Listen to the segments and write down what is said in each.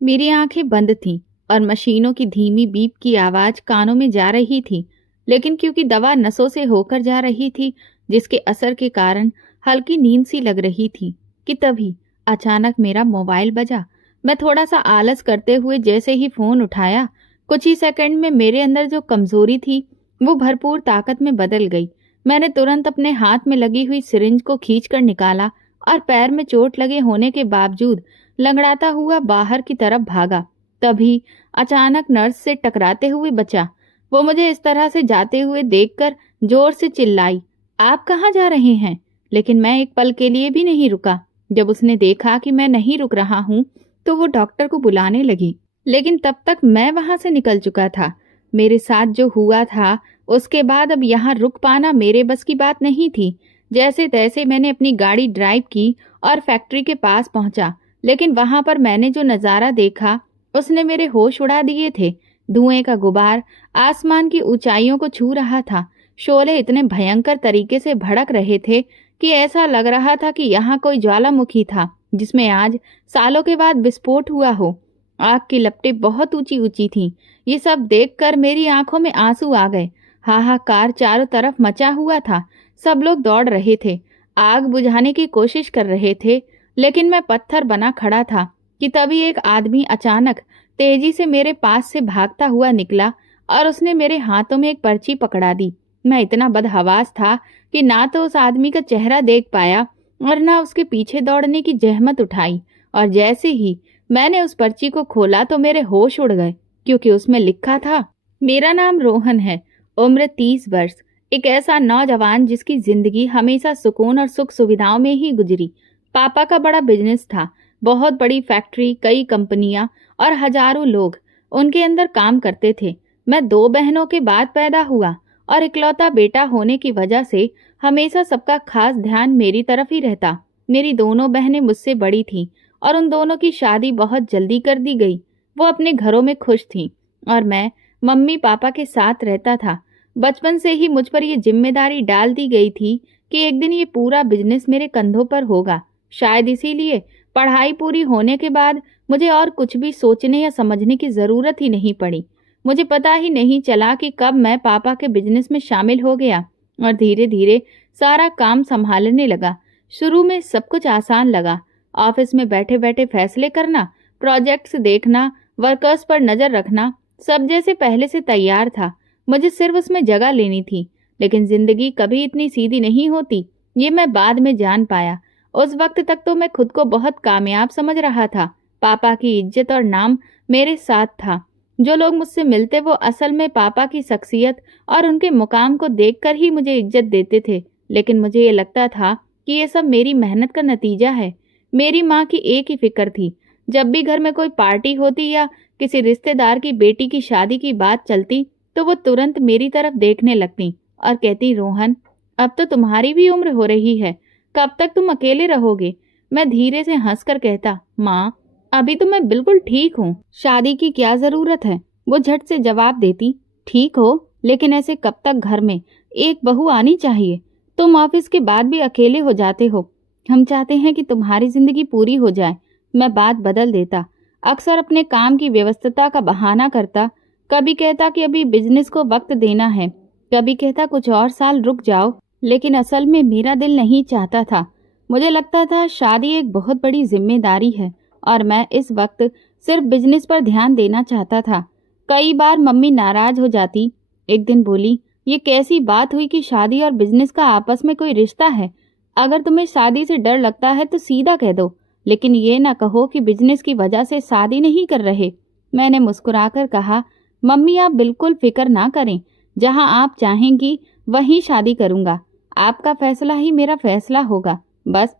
मेरी आंखें बंद थीं और मशीनों की धीमी बीप की आवाज कानों में जा रही थी, लेकिन क्योंकि दवा नसों से होकर जा रही थी, जिसके असर के कारण हल्की नींद सी लग रही थी कि तभी अचानक मेरा मोबाइल बजा। मैं थोड़ा सा आलस करते हुए जैसे ही फोन उठाया, कुछ ही सेकंड में मेरे अंदर जो कमजोरी थी वो भरपूर ताकत में बदल गई। मैंने तुरंत अपने हाथ में लगी हुई सिरिंज को खींचकर निकाला और पैर में चोट लगे होने के बावजूद लंगड़ाता हुआ बाहर की तरफ भागा। तभी अचानक नर्स से टकराते हुए बचा। वो मुझे इस तरह से जाते हुए देखकर जोर से चिल्लाई, आप कहाँ जा रहे हैं? लेकिन मैं एक पल के लिए भी नहीं रुका। जब उसने देखा कि मैं नहीं रुक रहा हूँ तो वो डॉक्टर को बुलाने लगी, लेकिन तब तक मैं वहां से निकल चुका था। मेरे साथ जो हुआ था उसके बाद अब यहाँ रुक पाना मेरे बस की बात नहीं थी। जैसे तैसे मैंने अपनी गाड़ी ड्राइव की और फैक्ट्री के पास पहुंचा, लेकिन वहां पर मैंने जो नजारा देखा उसने मेरे होश उड़ा दिए थे। धुएं का गुबार आसमान की ऊंचाइयों को छू रहा था। शोले इतने भयंकर तरीके से भड़क रहे थे कि ऐसा लग रहा था कि यहाँ कोई ज्वालामुखी था जिसमें आज सालों के बाद विस्फोट हुआ हो। आग की लपटें बहुत ऊंची ऊंची थीं। ये सब देखकर मेरी आंखों में आंसू आ गए। हाहाकार चारों तरफ मचा हुआ था। सब लोग दौड़ रहे थे, आग बुझाने की कोशिश कर रहे थे, लेकिन मैं पत्थर बना खड़ा था कि तभी एक आदमी अचानक तेजी से मेरे पास से भागता हुआ निकला और उसने मेरे हाथों में एक पर्ची पकड़ा दी। मैं इतना बदहवास था कि ना तो उस आदमी का चेहरा देख पाया और ना उसके पीछे दौड़ने की जहमत उठाई। और जैसे ही मैंने उस पर्ची को खोला तो मेरे होश उड़ गए, क्योंकि उसमें लिखा था, मेरा नाम रोहन है, उम्र 30 वर्ष, एक ऐसा नौजवान जिसकी जिंदगी हमेशा सुकून और सुख सुविधाओं में ही गुजरी। पापा का बड़ा बिजनेस था, बहुत बड़ी फैक्ट्री, कई कंपनियां और हजारों लोग उनके अंदर काम करते थे। मैं 2 बहनों के बाद पैदा हुआ और इकलौता बेटा होने की वजह से हमेशा सबका खास ध्यान मेरी तरफ ही रहता। मेरी दोनों बहनें मुझसे बड़ी थीं और उन दोनों की शादी बहुत जल्दी कर दी गई। वो अपने घरों में खुश थीं और मैं मम्मी पापा के साथ रहता था। बचपन से ही मुझ पर ये जिम्मेदारी डाल दी गई थी कि एक दिन ये पूरा बिजनेस मेरे कंधों पर होगा। शायद इसीलिए पढ़ाई पूरी होने के बाद मुझे और कुछ भी सोचने या समझने की जरूरत ही नहीं पड़ी। मुझे पता ही नहीं चला कि कब मैं पापा के बिजनेस में शामिल हो गया और धीरे धीरे सारा काम संभालने लगा। शुरू में सब कुछ आसान लगा। ऑफिस में बैठे बैठे फैसले करना, प्रोजेक्ट्स देखना, वर्कर्स पर नजर रखना, सब जैसे पहले से तैयार था। मुझे सिर्फ उसमें जगह लेनी थी। लेकिन जिंदगी कभी इतनी सीधी नहीं होती, ये मैं बाद में जान पाया। उस वक्त तक तो मैं खुद को बहुत कामयाब समझ रहा था। पापा की इज्जत और नाम मेरे साथ था। जो लोग मुझसे मिलते वो असल में पापा की शख्सियत और उनके मुकाम को देखकर ही मुझे इज्जत देते थे। लेकिन मुझे ये लगता था कि ये सब मेरी मेहनत का नतीजा है। मेरी माँ की एक ही फिक्र थी, जब भी घर में कोई पार्टी होती या किसी रिश्तेदार की बेटी की शादी की बात चलती तो वो तुरंत मेरी तरफ देखने लगती और कहती, रोहन, अब तो तुम्हारी भी उम्र हो रही है, कब तक तुम अकेले रहोगे? मैं धीरे से हंसकर कहता, माँ, अभी तो मैं बिल्कुल ठीक हूँ, शादी की क्या जरूरत है? वो झट से जवाब देती, ठीक हो, लेकिन ऐसे कब तक घर में एक बहू आनी चाहिए? तुम ऑफिस के बाद भी अकेले हो जाते हो। हम चाहते हैं कि तुम्हारी जिंदगी पूरी हो जाए। मैं बात बदल देता, अक्सर अपने काम की व्यस्तता का बहाना करता। कभी कहता कि अभी बिजनेस को वक्त देना है, कभी कहता कुछ और साल रुक जाओ। लेकिन असल में मेरा दिल नहीं चाहता था। मुझे लगता था शादी एक बहुत बड़ी जिम्मेदारी है और मैं इस वक्त सिर्फ बिजनेस पर ध्यान देना चाहता था। कई बार मम्मी नाराज हो जाती। एक दिन बोली, ये कैसी बात हुई कि शादी और बिजनेस का आपस में कोई रिश्ता है? अगर तुम्हें शादी से डर लगता है तो सीधा कह दो, लेकिन ये ना कहो कि बिजनेस की वजह से शादी नहीं कर रहे। मैंने मुस्कुराकर कहा, मम्मी, आप बिल्कुल फिक्र ना करें, जहां आप चाहेंगी वहीं शादी करूंगा। आपका फैसला ही मेरा फैसला होगा, बस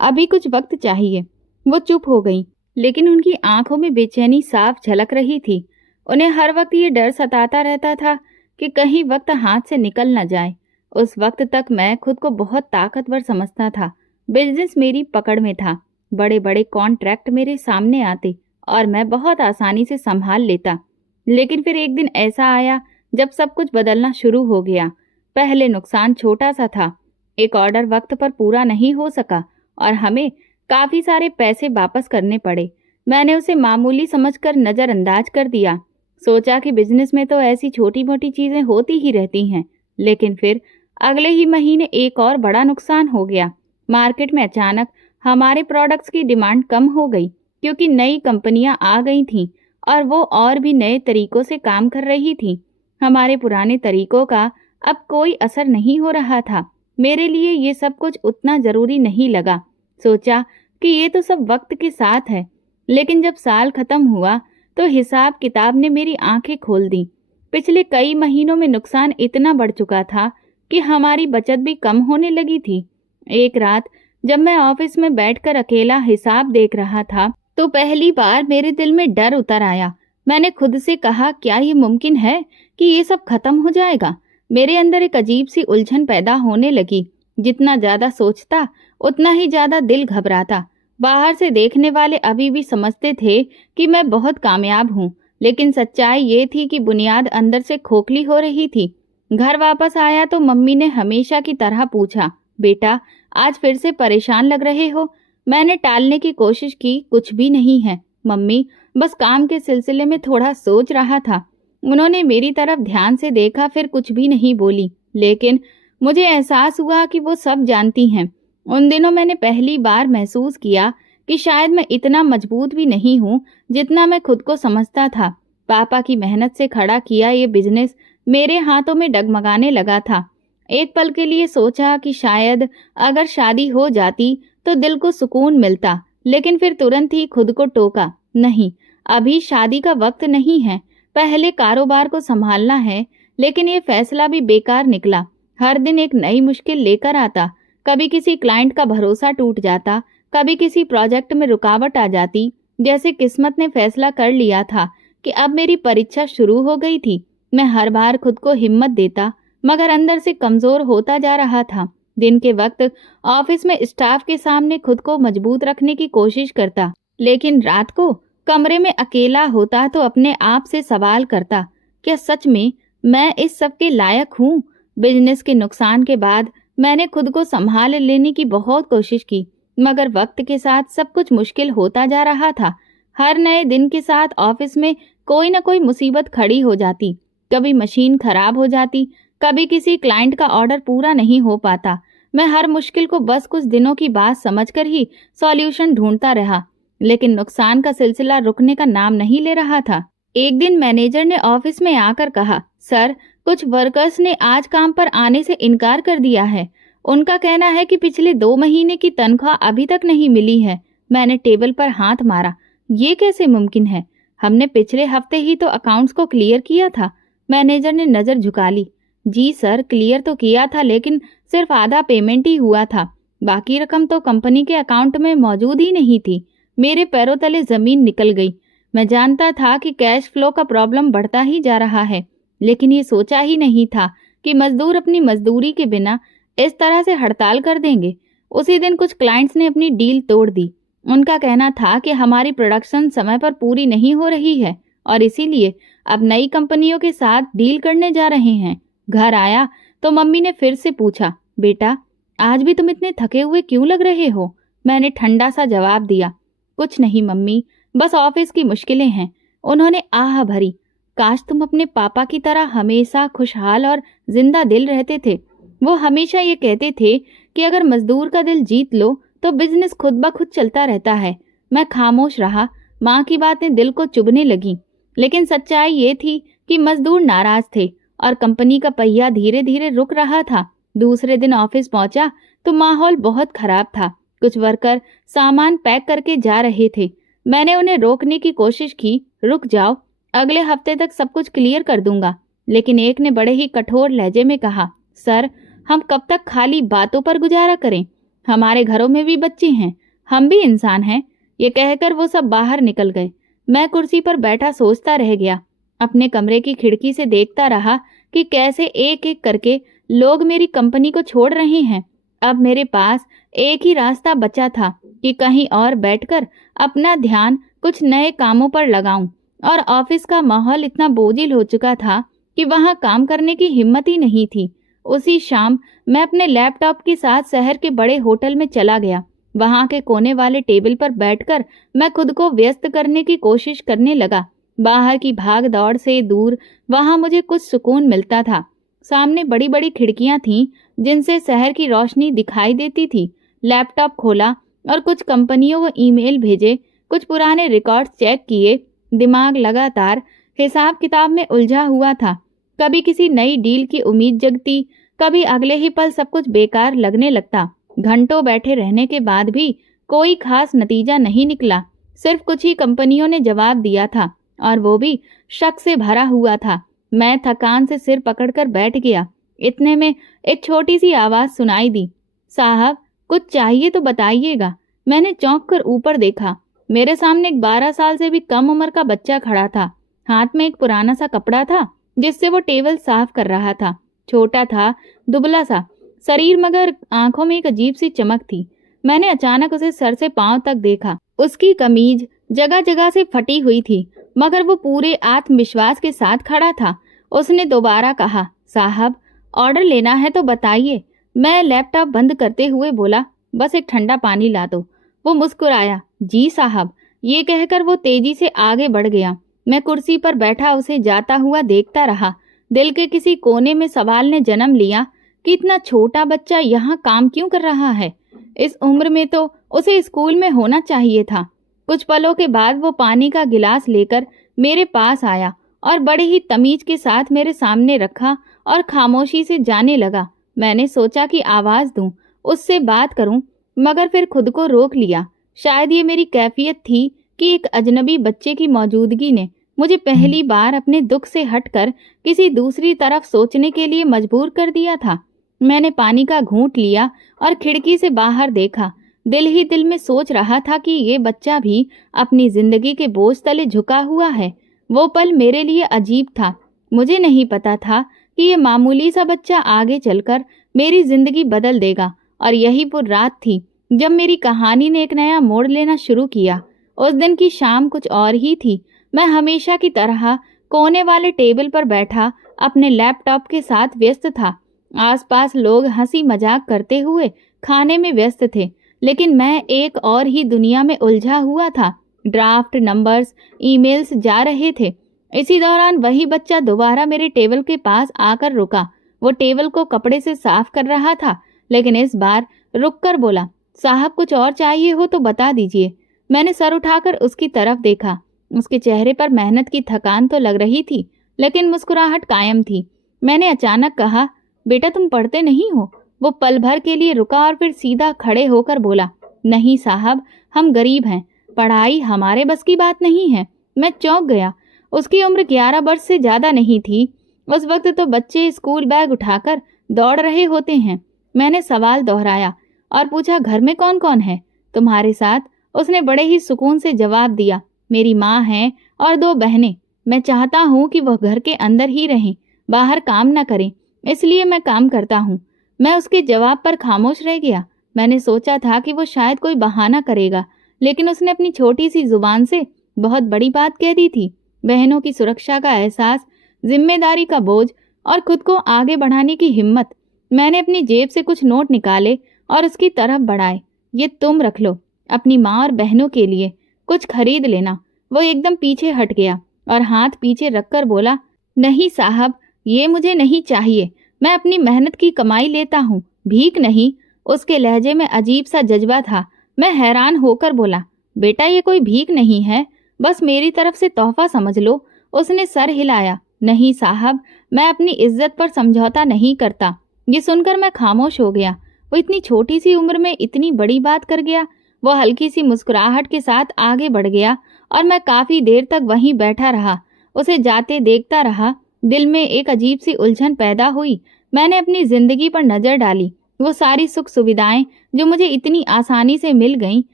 अभी कुछ वक्त चाहिए। वो चुप हो गई, लेकिन उनकी आंखों में बेचैनी साफ झलक रही थी। उन्हें हर वक्त ये डर सताता रहता था कि कहीं वक्त हाथ से निकल न जाए। उस वक्त तक मैं खुद को बहुत ताकतवर समझता था। बिजनेस मेरी पकड़ में था, बड़े बड़े कॉन्ट्रैक्ट मेरे सामने आते और मैं बहुत आसानी से संभाल लेता। लेकिन फिर एक दिन ऐसा आया जब सब कुछ बदलना शुरू हो गया। पहले नुकसान छोटा सा था, एक ऑर्डर वक्त पर पूरा नहीं हो सका और हमें काफी सारे पैसे वापस करने पड़े। मैंने उसे मामूली समझकर नज़रअंदाज कर दिया। सोचा कि बिजनेस में तो ऐसी छोटी मोटी चीज़ें होती ही रहती हैं। लेकिन फिर अगले ही महीने एक और बड़ा नुकसान हो गया। मार्केट में अचानक हमारे प्रोडक्ट्स की डिमांड कम हो गई, क्योंकि नई कंपनियां आ गई थीं और वो और भी नए तरीकों से काम कर रही थीं। हमारे पुराने तरीकों का अब कोई असर नहीं हो रहा था। मेरे लिए ये सब कुछ उतना ज़रूरी नहीं लगा। सोचा कि ये तो सब वक्त के साथ है। लेकिन जब साल खत्म हुआ तो हिसाब किताब ने मेरी आंखें खोल दी। पिछले कई महीनों में नुकसान इतना बढ़ चुका था कि हमारी बचत भी कम होने लगी थी। एक रात जब मैं ऑफिस में बैठकर अकेला हिसाब देख रहा था तो पहली बार मेरे दिल में डर उतर आया। मैंने खुद से कहा, क्या ये मुमकिन है कि ये सब खत्म हो जाएगा? मेरे अंदर एक अजीब सी उलझन पैदा होने लगी। जितना ज्यादा सोचता उतना ही ज्यादा दिल घबराता। बाहर से देखने वाले अभी भी समझते थे कि मैं बहुत कामयाब हूँ, लेकिन सच्चाई ये थी कि बुनियाद अंदर से खोखली हो रही थी। घर वापस आया तो मम्मी ने हमेशा की तरह पूछा, बेटा आज फिर से परेशान लग रहे हो? मैंने टालने की कोशिश की, कुछ भी नहीं है मम्मी, बस काम के सिलसिले में थोड़ा सोच रहा था। उन्होंने मेरी तरफ ध्यान से देखा, फिर कुछ भी नहीं बोली। लेकिन मुझे एहसास हुआ कि वो सब जानती हैं। उन दिनों मैंने पहली बार महसूस किया कि शायद मैं इतना मजबूत भी नहीं हूँ जितना मैं खुद को समझता था। पापा की मेहनत से खड़ा किया ये बिजनेस मेरे हाथों में डगमगाने लगा था। एक पल के लिए सोचा कि शायद अगर शादी हो जाती तो दिल को सुकून मिलता, लेकिन फिर तुरंत ही खुद को टोका, नहीं, अभी शादी का वक्त नहीं है, पहले कारोबार को संभालना है। लेकिन ये फैसला भी बेकार निकला। हर दिन एक नई मुश्किल लेकर आता। कभी किसी क्लाइंट का भरोसा टूट जाता, कभी किसी प्रोजेक्ट में रुकावट आ जाती। जैसे किस्मत ने फैसला कर लिया था कि अब मेरी परीक्षा शुरू हो गई थी। मैं हर बार खुद को हिम्मत देता, मगर अंदर से कमजोर होता जा रहा था। दिन के वक्त ऑफिस में स्टाफ के सामने खुद को मजबूत रखने की कोशिश करता, लेकिन रात को कमरे में अकेला होता तो अपने आप से सवाल करता, क्या सच में मैं इस सब के लायक हूँ? बिजनेस के नुकसान के बाद मैंने खुद को संभाल लेने की बहुत कोशिश की, मगर वक्त के साथ सब कुछ मुश्किल होता जा रहा था। हर नए दिन के साथ ऑफिस में कोई न कोई मुसीबत खड़ी हो जाती। कभी मशीन खराब हो जाती, कभी किसी क्लाइंट का ऑर्डर पूरा नहीं हो पाता। मैं हर मुश्किल को बस कुछ दिनों की बात समझकर ही सॉल्यूशन ढूंढता रहा, लेकिन नुकसान का सिलसिला रुकने का नाम नहीं ले रहा था। एक दिन मैनेजर ने ऑफिस में आकर कहा, सर, कुछ वर्कर्स ने आज काम पर आने से इनकार कर दिया है। उनका कहना है कि पिछले 2 महीने की तनख्वाह अभी तक नहीं मिली है। मैंने टेबल पर हाथ मारा, ये कैसे मुमकिन है? हमने पिछले हफ्ते ही तो अकाउंट्स को क्लियर किया था। मैनेजर ने नजर झुका ली। जी सर, क्लियर तो किया था, लेकिन सिर्फ आधा पेमेंट ही हुआ था। बाकी रकम तो कंपनी के अकाउंट में मौजूद ही नहीं थी। मेरे पैरों तले जमीन निकल गई। मैं जानता था कि कैश फ्लो का प्रॉब्लम बढ़ता ही जा रहा है, लेकिन ये सोचा ही नहीं था कि मजदूर अपनी मजदूरी के बिना इस तरह से हड़ताल कर देंगे। उसी दिन कुछ क्लाइंट्स ने अपनी डील तोड़ दी। उनका कहना था कि हमारी प्रोडक्शन समय पर पूरी नहीं हो रही है और इसीलिए अब नई कंपनियों के साथ डील करने जा रहे हैं। घर आया तो मम्मी ने फिर से पूछा, बेटा आज भी तुम इतने थके हुए क्यों लग रहे हो? मैंने ठंडा सा जवाब दिया, कुछ नहीं मम्मी, बस ऑफिस की मुश्किलें हैं। उन्होंने आह भरी, काश तुम अपने पापा की तरह हमेशा खुशहाल और जिंदा दिल रहते थे। वो हमेशा ये कहते थे कि अगर मजदूर का दिल जीत लो तो बिजनेस खुद ब खुद चलता रहता है। मैं खामोश रहा। माँ की बातें दिल को चुभने लगी, लेकिन सच्चाई ये थी कि मजदूर नाराज थे और कंपनी का पहिया धीरे धीरे रुक रहा था। दूसरे दिन ऑफिस पहुंचा तो माहौल बहुत खराब था। कुछ वर्कर सामान पैक करके जा रहे थे। मैंने उन्हें रोकने की कोशिश की, रुक जाओ, अगले हफ्ते तक सब कुछ क्लियर कर दूंगा। लेकिन एक ने बड़े ही कठोर लहजे में कहा, सर, हम कब तक खाली बातों पर गुजारा करें? हमारे घरों में भी बच्चे हैं, हम भी इंसान हैं। ये कहकर वो सब बाहर निकल गए। मैं कुर्सी पर बैठा सोचता रह गया। अपने कमरे की खिड़की से देखता रहा कि कैसे एक एक करके लोग मेरी कंपनी को छोड़ रहे हैं। अब मेरे पास एक ही रास्ता बचा था कि कहीं और बैठकर अपना ध्यान कुछ नए कामों पर लगाऊं, और ऑफिस का माहौल इतना बोझिल हो चुका था कि वहां काम करने की हिम्मत ही नहीं थी। उसी शाम मैं अपने लैपटॉप के साथ शहर के बड़े होटल में चला गया। वहां के कोने वाले टेबल पर बैठकर मैं खुद को व्यस्त करने की कोशिश करने लगा। बाहर की भाग दौड़ से दूर वहां मुझे कुछ सुकून मिलता था। सामने बड़ी बड़ी खिड़कियां थीं जिनसे शहर की रोशनी दिखाई देती थी। लैपटॉप खोला और कुछ कंपनियों को ईमेल भेजे, कुछ पुराने रिकॉर्ड चेक किए। दिमाग लगातार हिसाब किताब में उलझा हुआ था। कभी किसी नई डील की उम्मीद जगती, कभी अगले ही पल सब कुछ बेकार लगने लगता। घंटों बैठे रहने के बाद भी कोई खास नतीजा नहीं निकला। सिर्फ कुछ ही कंपनियों ने जवाब दिया था और वो भी शक से भरा हुआ था। मैं थकान से सिर पकड़कर बैठ गया। इतने में एक छोटी सी आवाज सुनाई दी, साहब कुछ चाहिए तो बताइएगा। मैंने चौंक कर ऊपर देखा। मेरे सामने एक 12 साल से भी कम उम्र का बच्चा खड़ा था। हाथ में एक पुराना सा कपड़ा था जिससे वो टेबल साफ कर रहा था। छोटा था, दुबला सा शरीर, मगर आंखों में एक अजीब सी चमक थी। मैंने अचानक उसे सर से पांव तक देखा। उसकी कमीज जगह जगह से फटी हुई थी, मगर वो पूरे आत्मविश्वास के साथ खड़ा था। उसने दोबारा कहा, साहब ऑर्डर लेना है तो बताइए। मैं लैपटॉप बंद करते हुए बोला, बस एक ठंडा पानी ला दो। वो मुस्कुराया, जी साहब। ये कहकर वो तेजी से आगे बढ़ गया। मैं कुर्सी पर बैठा उसे जाता हुआ देखता रहा। दिल के किसी कोने में सवाल ने जन्म लिया कि इतना छोटा बच्चा यहाँ काम क्यों कर रहा है। इस उम्र में तो उसे स्कूल में होना चाहिए था। कुछ पलों के बाद वो पानी का गिलास लेकर मेरे पास आया और बड़े ही तमीज के साथ मेरे सामने रखा और खामोशी से जाने लगा। मैंने सोचा कि आवाज दूं, उससे बात करूं, मगर फिर खुद को रोक लिया। शायद ये मेरी कैफियत थी कि एक अजनबी बच्चे की मौजूदगी ने मुझे पहली बार अपने दुख से हटकर किसी दूसरी तरफ सोचने के लिए मजबूर कर दिया था। मैंने पानी का घूंट लिया और खिड़की से बाहर देखा। दिल ही दिल में सोच रहा था कि ये बच्चा भी अपनी जिंदगी के बोझ तले झुका हुआ है। वो पल मेरे लिए अजीब था। मुझे नहीं पता था कि ये मामूली सा बच्चा आगे चलकर मेरी जिंदगी बदल देगा। और यही वो रात थी जब मेरी कहानी ने एक नया मोड़ लेना शुरू किया। उस दिन की शाम कुछ और ही थी। मैं हमेशा की तरह कोने वाले टेबल पर बैठा अपने लैपटॉप के साथ व्यस्त था। आसपास लोग हंसी मजाक करते हुए खाने में व्यस्त थे, लेकिन मैं एक और ही दुनिया में उलझा हुआ था। ड्राफ्ट, नंबर्स, ईमेल्स जा रहे थे। इसी दौरान वही बच्चा दोबारा मेरे टेबल के पास आकर रुका। वो टेबल को कपड़े से साफ कर रहा था, लेकिन इस बार रुककर बोला, साहब कुछ और चाहिए हो तो बता दीजिए। मैंने सर उठाकर उसकी तरफ देखा। उसके चेहरे पर मेहनत की थकान तो लग रही थी, लेकिन मुस्कुराहट कायम थी। मैंने अचानक कहा, बेटा तुम पढ़ते नहीं हो? वो पल भर के लिए रुका और फिर सीधा खड़े होकर बोला, नहीं साहब, हम गरीब हैं, पढ़ाई हमारे बस की बात नहीं है। मैं चौंक गया। उसकी उम्र 11 वर्ष से ज्यादा नहीं थी। उस वक्त तो बच्चे स्कूल बैग उठाकर दौड़ रहे होते हैं। मैंने सवाल दोहराया और पूछा, घर में कौन कौन है तुम्हारे साथ? उसने बड़े ही सुकून से जवाब दिया, मेरी माँ है और 2 बहनें। मैं चाहता हूँ कि वह घर के अंदर ही रहें, बाहर काम न करें, इसलिए मैं काम करता हूँ। मैं उसके जवाब पर खामोश रह गया। मैंने सोचा था कि वो शायद कोई बहाना करेगा, लेकिन उसने अपनी छोटी सी जुबान से बहुत बड़ी बात कह दी थी। बहनों की सुरक्षा का एहसास, जिम्मेदारी का बोझ और खुद को आगे बढ़ाने की हिम्मत। मैंने अपनी जेब से कुछ नोट निकाले और उसकी तरफ बढ़ाए। ये तुम रख लो, अपनी माँ और बहनों के लिए कुछ खरीद लेना। वो एकदम पीछे हट गया और हाथ पीछे रखकर बोला, नहीं साहब, ये मुझे नहीं चाहिए। मैं अपनी मेहनत की कमाई लेता हूँ, भीख नहीं। उसके लहजे में अजीब सा जज्बा था। मैं हैरान होकर बोला, बेटा ये कोई भीख नहीं है, बस मेरी तरफ से तोहफा समझ लो। उसने सर हिलाया, नहीं साहब, मैं अपनी इज्जत पर समझौता नहीं करता। ये सुनकर मैं खामोश हो गया। वो इतनी छोटी सी उम्र में इतनी बड़ी बात कर गया। वो हल्की सी मुस्कुराहट के साथ आगे बढ़ गया और मैं काफी देर तक वहीं बैठा रहा। उसे जाते देखता रहा। दिल में एक अजीब सी उलझन पैदा हुई। मैंने अपनी जिंदगी पर नजर डाली। वो सारी सुख सुविधाएं जो मुझे इतनी आसानी से मिल गईं,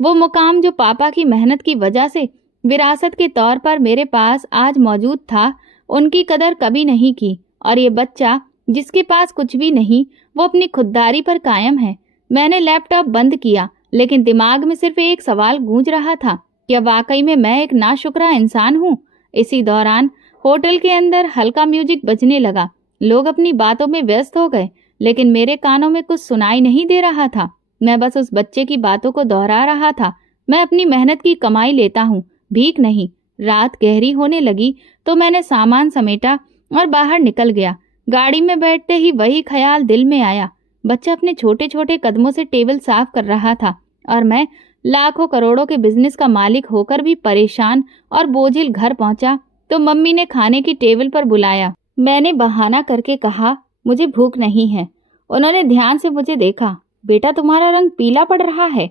वो मुकाम जो पापा की मेहनत की वजह से विरासत के तौर पर मेरे पास आज मौजूद था, उनकी कदर कभी नहीं की। और ये बच्चा जिसके पास कुछ भी नहीं, वो अपनी खुददारी पर कायम है। मैंने लैपटॉप बंद किया, लेकिन दिमाग में सिर्फ एक सवाल गूंज रहा था, क्या वाकई में मैं एक नाशुक्रा इंसान हूँ? इसी दौरान होटल के अंदर हल्का म्यूजिक बजने लगा। लोग अपनी बातों में व्यस्त हो गए, लेकिन मेरे कानों में कुछ सुनाई नहीं दे रहा था। मैं बस उस बच्चे की बातों को दोहरा रहा था। मैं अपनी मेहनत की कमाई लेता हूँ, भीख नहीं। रात गहरी होने लगी तो मैंने सामान समेटा और बाहर निकल गया। गाड़ी में बैठते ही वही ख्याल दिल में आया। बच्चा अपने छोटे छोटे कदमों से टेबल साफ कर रहा था और मैं लाखों करोड़ों के बिजनेस का मालिक होकर भी परेशान और बोझिल घर पहुंचा तो मम्मी ने खाने की टेबल पर बुलाया। मैंने बहाना करके कहा, मुझे भूख नहीं है। उन्होंने ध्यान से मुझे देखा। बेटा, तुम्हारा रंग पीला पड़ रहा है,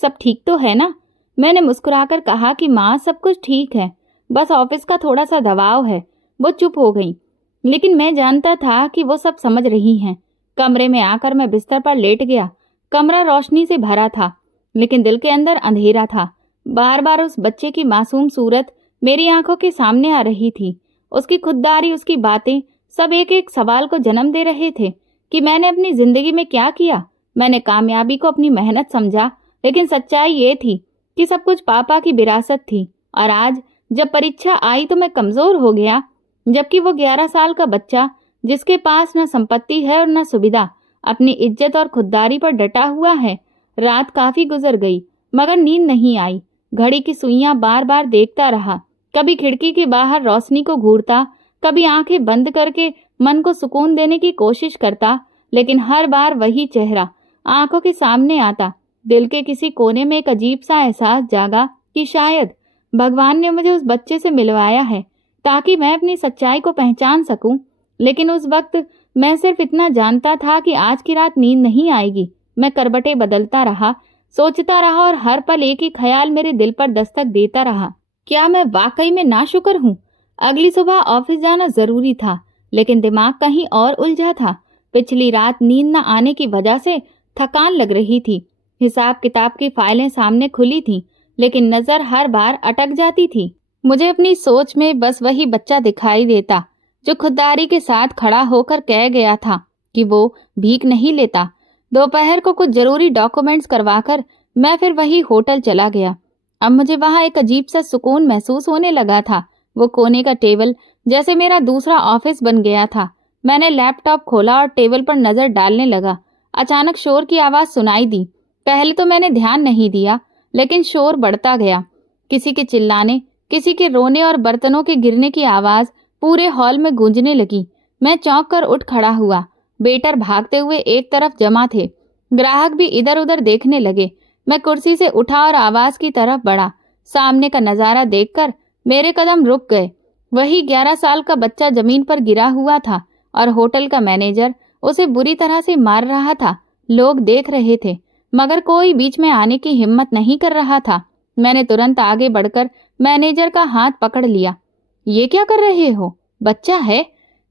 सब ठीक तो है ना? मैंने मुस्कुराकर कहा कि माँ, सब कुछ ठीक है, बस ऑफिस का थोड़ा सा दबाव है। वो चुप हो गई, लेकिन मैं जानता था कि वो सब समझ रही हैं। कमरे में आकर मैं बिस्तर पर लेट गया। कमरा रोशनी से भरा था, लेकिन दिल के अंदर अंधेरा था। बार बार उस बच्चे की मासूम सूरत मेरी आंखों के सामने आ रही थी। उसकी खुददारी, उसकी बातें, सब एक एक सवाल को जन्म दे रहे थे कि मैंने अपनी जिंदगी में क्या किया। मैंने कामयाबी को अपनी मेहनत समझा, लेकिन सच्चाई ये थी कि सब कुछ पापा की विरासत थी। और आज जब परीक्षा आई तो मैं कमजोर हो गया, जबकि वो 11 साल का बच्चा, जिसके पास न संपत्ति है और न सुविधा, अपनी इज्जत और खुददारी पर डटा हुआ है। रात काफी गुजर गई, मगर नींद नहीं आई। घड़ी की सुइयां बार बार देखता रहा, कभी खिड़की के बाहर रोशनी को घूरता, कभी आंखें बंद करके मन को सुकून देने की कोशिश करता, लेकिन हर बार वही चेहरा आंखों के सामने आता। दिल के किसी कोने में एक अजीब सा एहसास जागा कि शायद भगवान ने मुझे उस बच्चे से मिलवाया है ताकि मैं अपनी सच्चाई को पहचान सकूं। लेकिन उस वक्त मैं सिर्फ इतना जानता था कि आज की रात नींद नहीं आएगी। मैं करवटें बदलता रहा, सोचता रहा, और हर पल एक ही ख्याल मेरे दिल पर दस्तक देता रहा, क्या मैं वाकई में नाशुक्र हूँ? अगली सुबह ऑफिस जाना जरूरी था, लेकिन दिमाग कहीं और उलझा था। पिछली रात नींद न आने की वजह से थकान लग रही थी। हिसाब किताब की फाइलें सामने खुली थीं, लेकिन नजर हर बार अटक जाती थी। मुझे अपनी सोच में बस वही बच्चा दिखाई देता जो खुददारी के साथ खड़ा होकर कह गया था कि वो भीख नहीं लेता। दोपहर को कुछ जरूरी डॉक्यूमेंट्स करवाकर मैं फिर वही होटल चला गया। अब मुझे वहां एक अजीब सा सुकून महसूस होने लगा था। वो कोने का टेबल जैसे मेरा दूसरा ऑफिस बन गया था। मैंने लैपटॉप खोला और टेबल पर नजर डालने लगा। अचानक शोर की आवाज सुनाई दी। पहले तो मैंने ध्यान नहीं दिया, लेकिन शोर बढ़ता गया। किसी के चिल्लाने, किसी के रोने और बर्तनों के गिरने की आवाज पूरे हॉल में गूंजने लगी। मैं चौंक कर उठ खड़ा हुआ। वेटर भागते हुए एक तरफ जमा थे, ग्राहक भी इधर उधर देखने लगे। मैं कुर्सी से उठा और आवाज की तरफ बढ़ा। सामने का नजारा देखकर मेरे कदम रुक गए। वही 11 साल का बच्चा जमीन पर गिरा हुआ था और होटल का मैनेजर उसे बुरी तरह से मार रहा था। लोग देख रहे थे, मगर कोई बीच में आने की हिम्मत नहीं कर रहा था। मैंने तुरंत आगे बढ़कर मैनेजर का हाथ पकड़ लिया। ये क्या कर रहे हो? बच्चा है।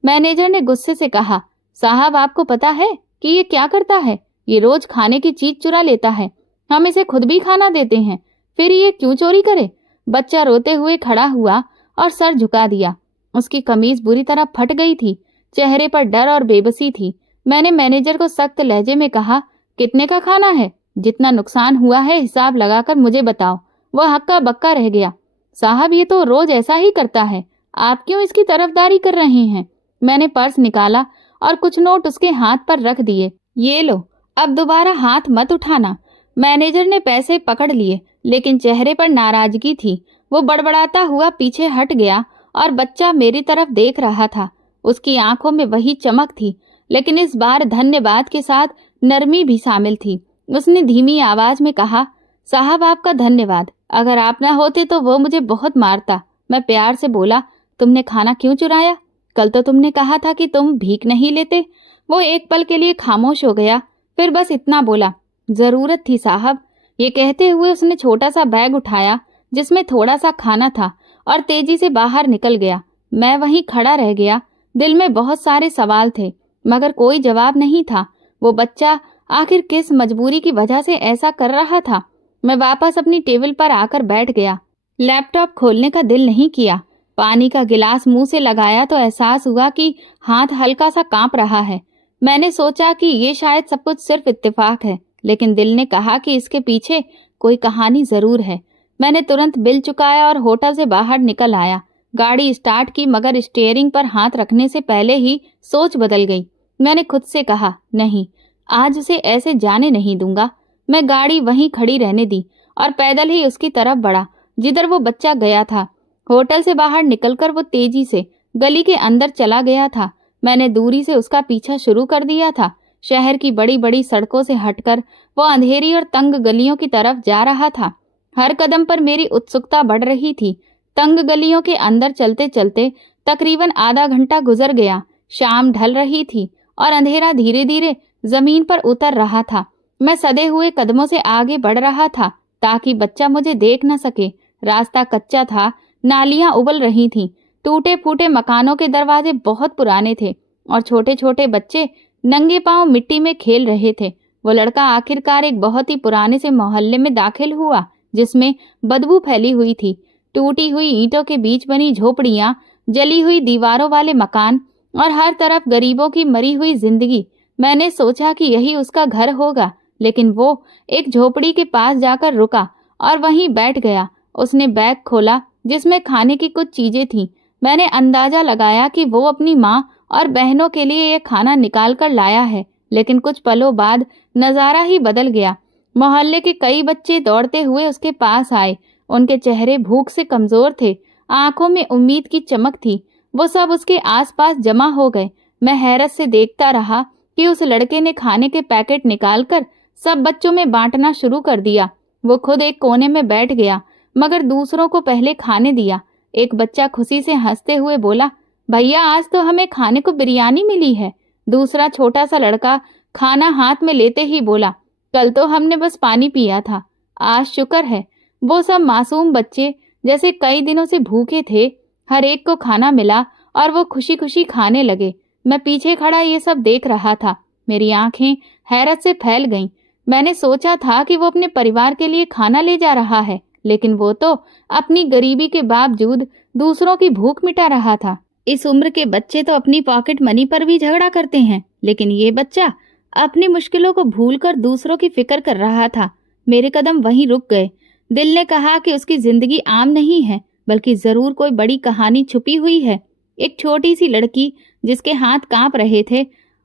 मैनेजर ने गुस्से से कहा। साहब, आपको पता है कि ये क्या करता है? ये रोज खाने की चीज चुरा लेता है। हम इसे खुद भी खाना देते हैं, फिर ये क्यों चोरी करे? बच्चा रोते हुए खड़ा हुआ और सर झुका दिया। उसकी कमीज बुरी तरह फट गई थी, चेहरे पर डर और बेबसी थी। मैंने मैनेजर को सख्त लहजे में कहा, कितने का खाना है? जितना नुकसान हुआ है हिसाब लगाकर मुझे बताओ। वह हक्का बक्का रह गया। साहब, ये तो रोज ऐसा ही करता है, आप क्यों इसकी तरफदारी कर रहे हैं? मैंने पर्स निकाला और कुछ नोट उसके हाथ पर रख दिए। ये लो, अब दोबारा हाथ मत उठाना। मैनेजर ने पैसे पकड़ लिए, लेकिन चेहरे पर नाराजगी थी। वो बड़बड़ाता हुआ पीछे हट गया और बच्चा मेरी तरफ देख रहा था। उसकी आंखों में वही चमक थी, लेकिन इस बार धन्यवाद के साथ नरमी भी शामिल थी। उसने धीमी आवाज में कहा, साहब, आपका धन्यवाद। अगर आप न होते तो वो मुझे बहुत मारता। मैं प्यार से बोला, तुमने खाना क्यों चुराया? कल तो तुमने कहा था कि तुम भीख नहीं लेते। वो एक पल के लिए खामोश हो गया, फिर बस इतना बोला, जरूरत थी साहब। ये कहते हुए उसने छोटा सा बैग उठाया जिसमें थोड़ा सा खाना था और तेजी से बाहर निकल गया। मैं वहीं खड़ा रह गया। दिल में बहुत सारे सवाल थे, मगर कोई जवाब नहीं था। वो बच्चा आखिर किस मजबूरी की वजह से ऐसा कर रहा था? मैं वापस अपनी टेबल पर आकर बैठ गया। लैपटॉप खोलने का दिल नहीं किया। पानी का गिलास मुंह से लगाया तो एहसास हुआ कि हाथ हल्का सा कांप रहा है। मैंने सोचा कि ये शायद सब कुछ सिर्फ इत्तेफाक है, लेकिन दिल ने कहा कि इसके पीछे कोई कहानी जरूर है। मैंने तुरंत बिल चुकाया और होटल से बाहर निकल आया। गाड़ी स्टार्ट की, मगर स्टीयरिंग पर हाथ रखने से पहले ही सोच बदल गई। मैंने खुद से कहा, नहीं, आज उसे ऐसे जाने नहीं दूंगा। मैं गाड़ी वहीं खड़ी रहने दी और पैदल ही उसकी तरफ बढ़ा जिधर वो बच्चा गया था। होटल से बाहर निकलकर वो तेजी से गली के अंदर चला गया था। मैंने दूरी से उसका पीछा शुरू कर दिया था। शहर की बड़ी बड़ी सड़कों से हटकर वो अंधेरी और तंग गलियों की तरफ जा रहा था। हर कदम पर मेरी उत्सुकता बढ़ रही थी। तंग गलियों के अंदर चलते चलते तकरीबन आधा घंटा गुजर गया। शाम ढल रही थी और अंधेरा धीरे धीरे जमीन पर उतर रहा था। मैं सधे हुए कदमों से आगे बढ़ रहा था ताकि बच्चा मुझे देख न सके। रास्ता कच्चा था, नालियां उबल रही थीं, टूटे फूटे मकानों के दरवाजे बहुत पुराने थे और छोटे छोटे बच्चे नंगे पांव मिट्टी में खेल रहे थे। वो लड़का आखिरकार एक बहुत ही पुराने से मोहल्ले में दाखिल हुआ जिसमें बदबू फैली हुई थी। टूटी हुई ईंटों के बीच बनी झोपड़ियां, जली हुई दीवारों वाले मकान और हर तरफ गरीबों की मरी हुई जिंदगी। मैंने सोचा कि यही उसका घर होगा, लेकिन वो एक झोपड़ी के पास जाकर रुका और वहीं बैठ गया। उसने बैग खोला जिसमें खाने की कुछ चीजें थीं। मैंने अंदाजा लगाया कि वो अपनी माँ और बहनों के लिए यह खाना निकाल कर लाया है, लेकिन कुछ पलों बाद नजारा ही बदल गया। मोहल्ले के कई बच्चे दौड़ते हुए उसके पास आए। उनके चेहरे भूख से कमजोर थे, आंखों में उम्मीद की चमक थी। वो सब उसके आसपास जमा हो गए। मैं हैरत से देखता रहा कि उस लड़के ने खाने के पैकेट निकालकर सब बच्चों में बांटना शुरू कर दिया। वो खुद एक कोने में बैठ गया मगर दूसरों को पहले खाने दिया। एक बच्चा खुशी से हंसते हुए बोला, भैया आज तो हमें खाने को बिरयानी मिली है। दूसरा छोटा सा लड़का खाना हाथ में लेते ही बोला, कल तो हमने बस पानी पिया था, आज शुक्र है। वो सब मासूम बच्चे जैसे कई दिनों से भूखे थे। हर एक को खाना मिला और वो खुशी खुशी खाने लगे। मैं पीछे खड़ा ये सब देख रहा था। मेरी आंखें हैरत से फैल गईं। मैंने सोचा था कि वो अपने परिवार के लिए खाना ले जा रहा है, लेकिन वो तो अपनी गरीबी के बावजूद दूसरों की भूख मिटा रहा था। इस उम्र के बच्चे तो अपनी पॉकेट मनी पर भी झगड़ा करते हैं, लेकिन ये बच्चा अपनी मुश्किलों को भूलकर दूसरों की फिक्र कर रहा था। मेरे कदम वहीं रुक गए। दिल ने कहा कि उसकी जिंदगी आम नहीं है, बल्कि जरूर कोई बड़ी कहानी छुपी हुई है। एक छोटी सी लड़की जिसके हाथ कांप रहे थे,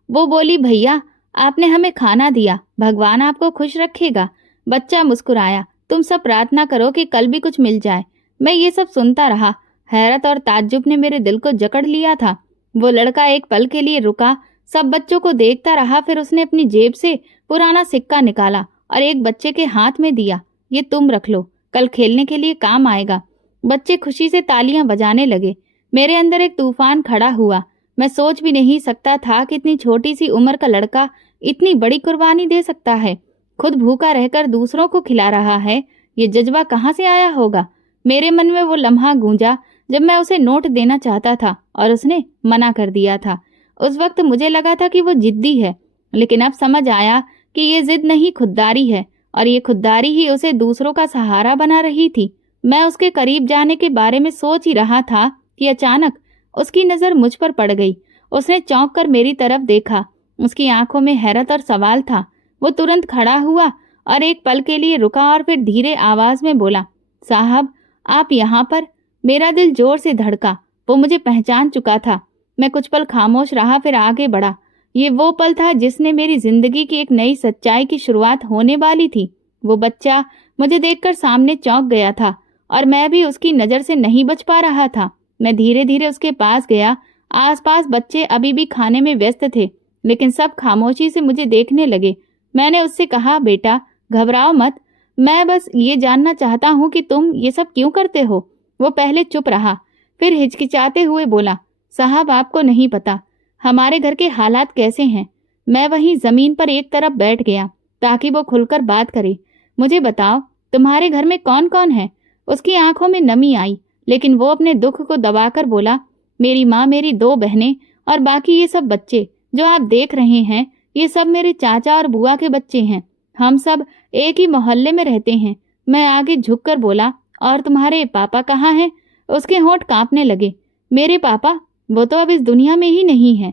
वो बोली, भैया आपने हमें खाना दिया, भगवान आपको खुश रखेगा। बच्चा मुस्कुराया, तुम सब प्रार्थना करो कि कल भी कुछ मिल जाए। मैं ये सब सुनता रहा। हैरत और ताज्जुब ने मेरे दिल को जकड़ लिया था। वो लड़का एक पल के लिए रुका, सब बच्चों को देखता रहा, फिर उसने अपनी जेब से पुराना सिक्का निकाला और एक बच्चे के हाथ में दिया। ये तुम रख लो, कल खेलने के लिए काम आएगा। बच्चे खुशी से तालियां बजाने लगे। मेरे अंदर एक तूफान खड़ा हुआ। मैं सोच भी नहीं सकता था कि इतनी छोटी सी उम्र का लड़का इतनी बड़ी कुर्बानी दे सकता है। खुद भूखा रहकर दूसरों को खिला रहा है। ये जज्बा कहाँ से आया होगा? मेरे मन में वो लम्हा गूंजा जब मैं उसे नोट देना चाहता था और उसने मना कर दिया था। उस वक्त मुझे लगा था कि वो जिद्दी है, लेकिन अब समझ आया कि ये जिद नहीं, खुददारी है, और ये खुददारी ही उसे दूसरों का सहारा बना रही थी। मैं उसके करीब जाने के बारे में सोच ही रहा था कि अचानक उसकी नजर मुझ पर पड़ गई। उसने चौंक कर मेरी तरफ देखा। उसकी आंखों में हैरत और सवाल था। वो तुरंत खड़ा हुआ और एक पल के लिए रुका और फिर धीरे आवाज में बोला, साहब आप यहाँ पर? मेरा दिल जोर से धड़का। वो मुझे पहचान चुका था। मैं कुछ पल खामोश रहा, फिर आगे बढ़ा। ये वो पल था जिसने मेरी जिंदगी की एक नई सच्चाई की शुरुआत होने वाली थी। वो बच्चा मुझे देखकर सामने चौंक गया था और मैं भी उसकी नजर से नहीं बच पा रहा था। मैं धीरे धीरे उसके पास गया। आसपास बच्चे अभी भी खाने में व्यस्त थे, लेकिन सब खामोशी से मुझे देखने लगे। मैंने उससे कहा, बेटा घबराओ मत, मैं बस ये जानना चाहता हूँ कि तुम ये सब क्यों करते हो। वो पहले चुप रहा, फिर हिचकिचाते हुए बोला, साहब आपको नहीं पता हमारे घर के हालात कैसे हैं। मैं वहीं जमीन पर एक तरफ बैठ गया ताकि वो खुलकर बात करे। मुझे बताओ तुम्हारे घर में कौन कौन है? उसकी आंखों में नमी आई, लेकिन वो अपने दुख को दबाकर बोला, मेरी माँ, मेरी 2 बहनें और बाकी ये सब बच्चे जो आप देख रहे हैं, ये सब मेरे चाचा और बुआ के बच्चे हैं। हम सब एक ही मोहल्ले में रहते हैं। मैं आगे झुककर बोला, और तुम्हारे पापा कहाँ हैं? उसके होंठ कांपने लगे। मेरे पापा? वो तो अब इस दुनिया में ही नहीं है।